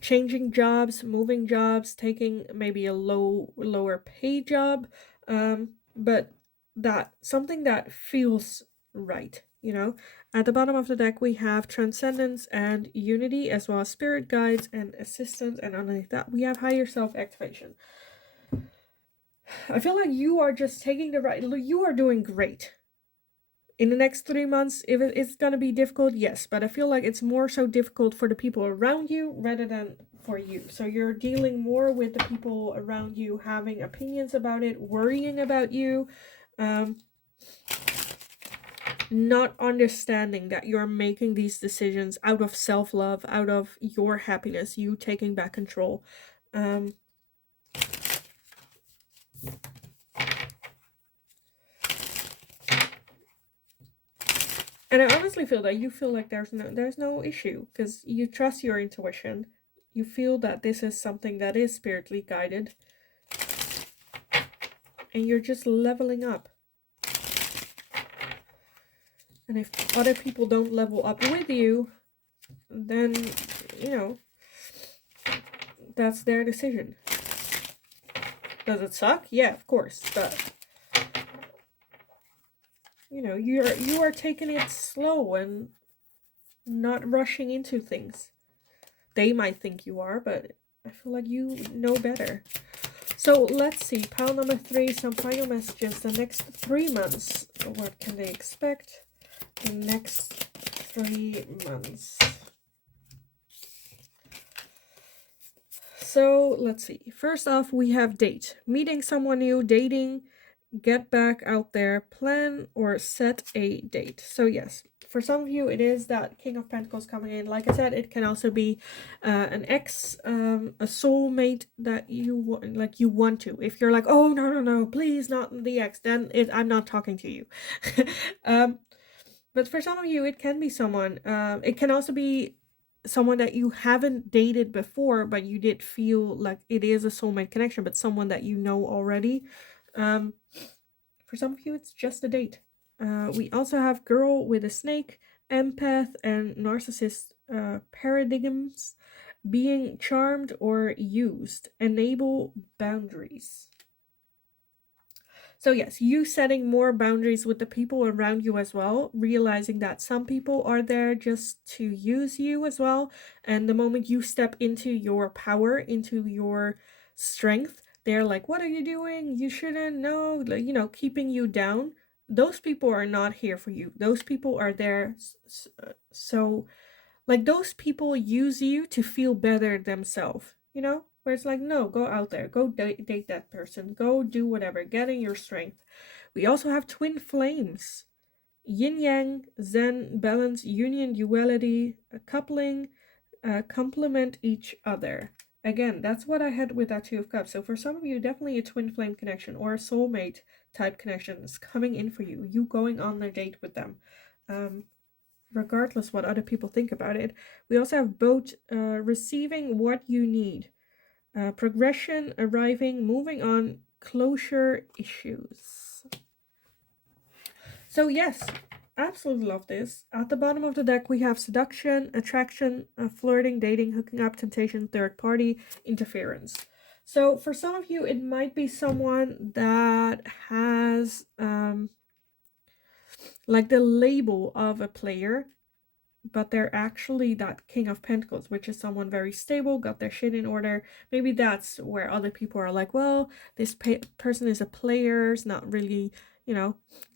changing jobs, moving jobs, taking maybe a lower pay job, but that something that feels right, you know. At the bottom of the deck, we have transcendence and unity, as well as spirit guides and assistance, and underneath that we have higher self activation. I feel like you are just taking the right, you are doing great. In the next 3 months, if it's gonna be difficult, yes, but I feel like it's more so difficult for the people around you rather than for you. So you're dealing more with the people around you having opinions about it, worrying about you, not understanding that you're making these decisions out of self-love, out of your happiness, you taking back control. And I honestly feel that you feel like there's no issue, because you trust your intuition. You feel that this is something that is spiritually guided, and you're just leveling up. And if other people don't level up with you, then, you know, that's their decision. Does it suck? Yeah, of course, but you know, you are taking it slow and not rushing into things. They might think you are, but I feel like you know better. So let's see, pile number 3, some final messages. The next 3 months, what can they expect? The next 3 months. So let's see. First off, we have date. Meeting someone new, dating, get back out there, plan or set a date. So yes, for some of you, it is that King of Pentacles coming in. Like I said, it can also be an ex, a soulmate that you want to. If you're like, oh no, please not the ex, then I'm not talking to you. But for some of you, it can be someone. It can also be someone that you haven't dated before, but you did feel like it is a soulmate connection, but someone that you know already. For some of you, it's just a date. We also have girl with a snake, empath, and narcissist paradigms, being charmed or used, enable boundaries. So, yes, you setting more boundaries with the people around you as well, realizing that some people are there just to use you as well. And the moment you step into your power, into your strength, they're like, what are you doing? You shouldn't know, keeping you down. Those people are not here for you. Those people are there. So, like, those people use you to feel better themselves, Where it's like, no, go out there, go date that person, go do whatever, get in your strength. We also have twin flames, yin yang, zen, balance, union, duality, coupling, complement each other. Again, that's what I had with that Two of Cups. So for some of you, definitely a twin flame connection or a soulmate type connection is coming in for you. You going on a date with them. Regardless what other people think about it. We also have both receiving what you need, progression, arriving, moving on, closure issues. So yes, absolutely love this. At the bottom of the deck, we have seduction, attraction, flirting, dating, hooking up, temptation, third party, interference. So for some of you, it might be someone that has like the label of a player, but they're actually that King of Pentacles, which is someone very stable, got their shit in order. Maybe that's where other people are like, well, this person is a player, is not really,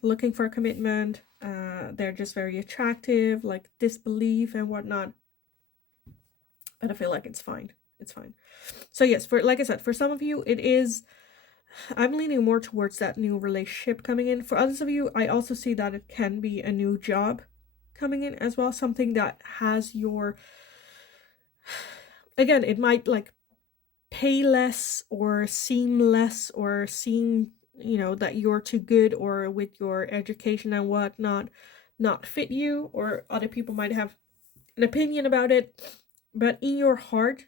looking for a commitment. They're just very attractive, like disbelief and whatnot. But I feel like it's fine. It's fine. So yes, for like I said, for some of you, it is. I'm leaning more towards that new relationship coming in. For others of you, I also see that it can be a new job coming in as well, something that has your, again, it might like pay less or seem less or seem, that you're too good, or with your education and whatnot not fit you, or other people might have an opinion about it, but in your heart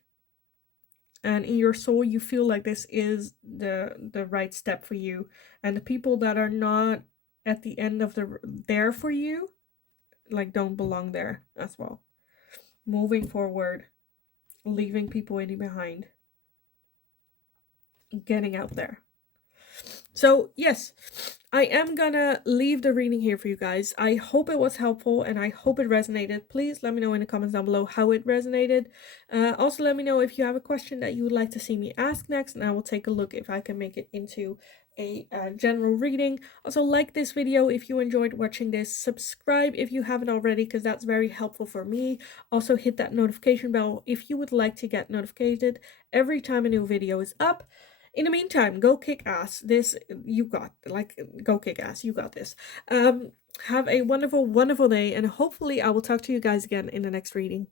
and in your soul you feel like this is the right step for you. And the people that are not at the end of there for you, like, don't belong there as well. Moving forward, leaving people in behind, getting out there. So yes, I am gonna leave the reading here for you guys. I hope it was helpful and I hope it resonated. Please let me know in the comments down below how it resonated. Also let me know if you have a question that you would like to see me ask next, and I will take a look if I can make it into a general reading. Also, like this video if you enjoyed watching this. Subscribe if you haven't already, because that's very helpful for me. Also hit that notification bell if you would like to get notified every time a new video is up. In the meantime, go kick ass. Go kick ass. You got this. Have a wonderful, wonderful day, and hopefully I will talk to you guys again in the next reading.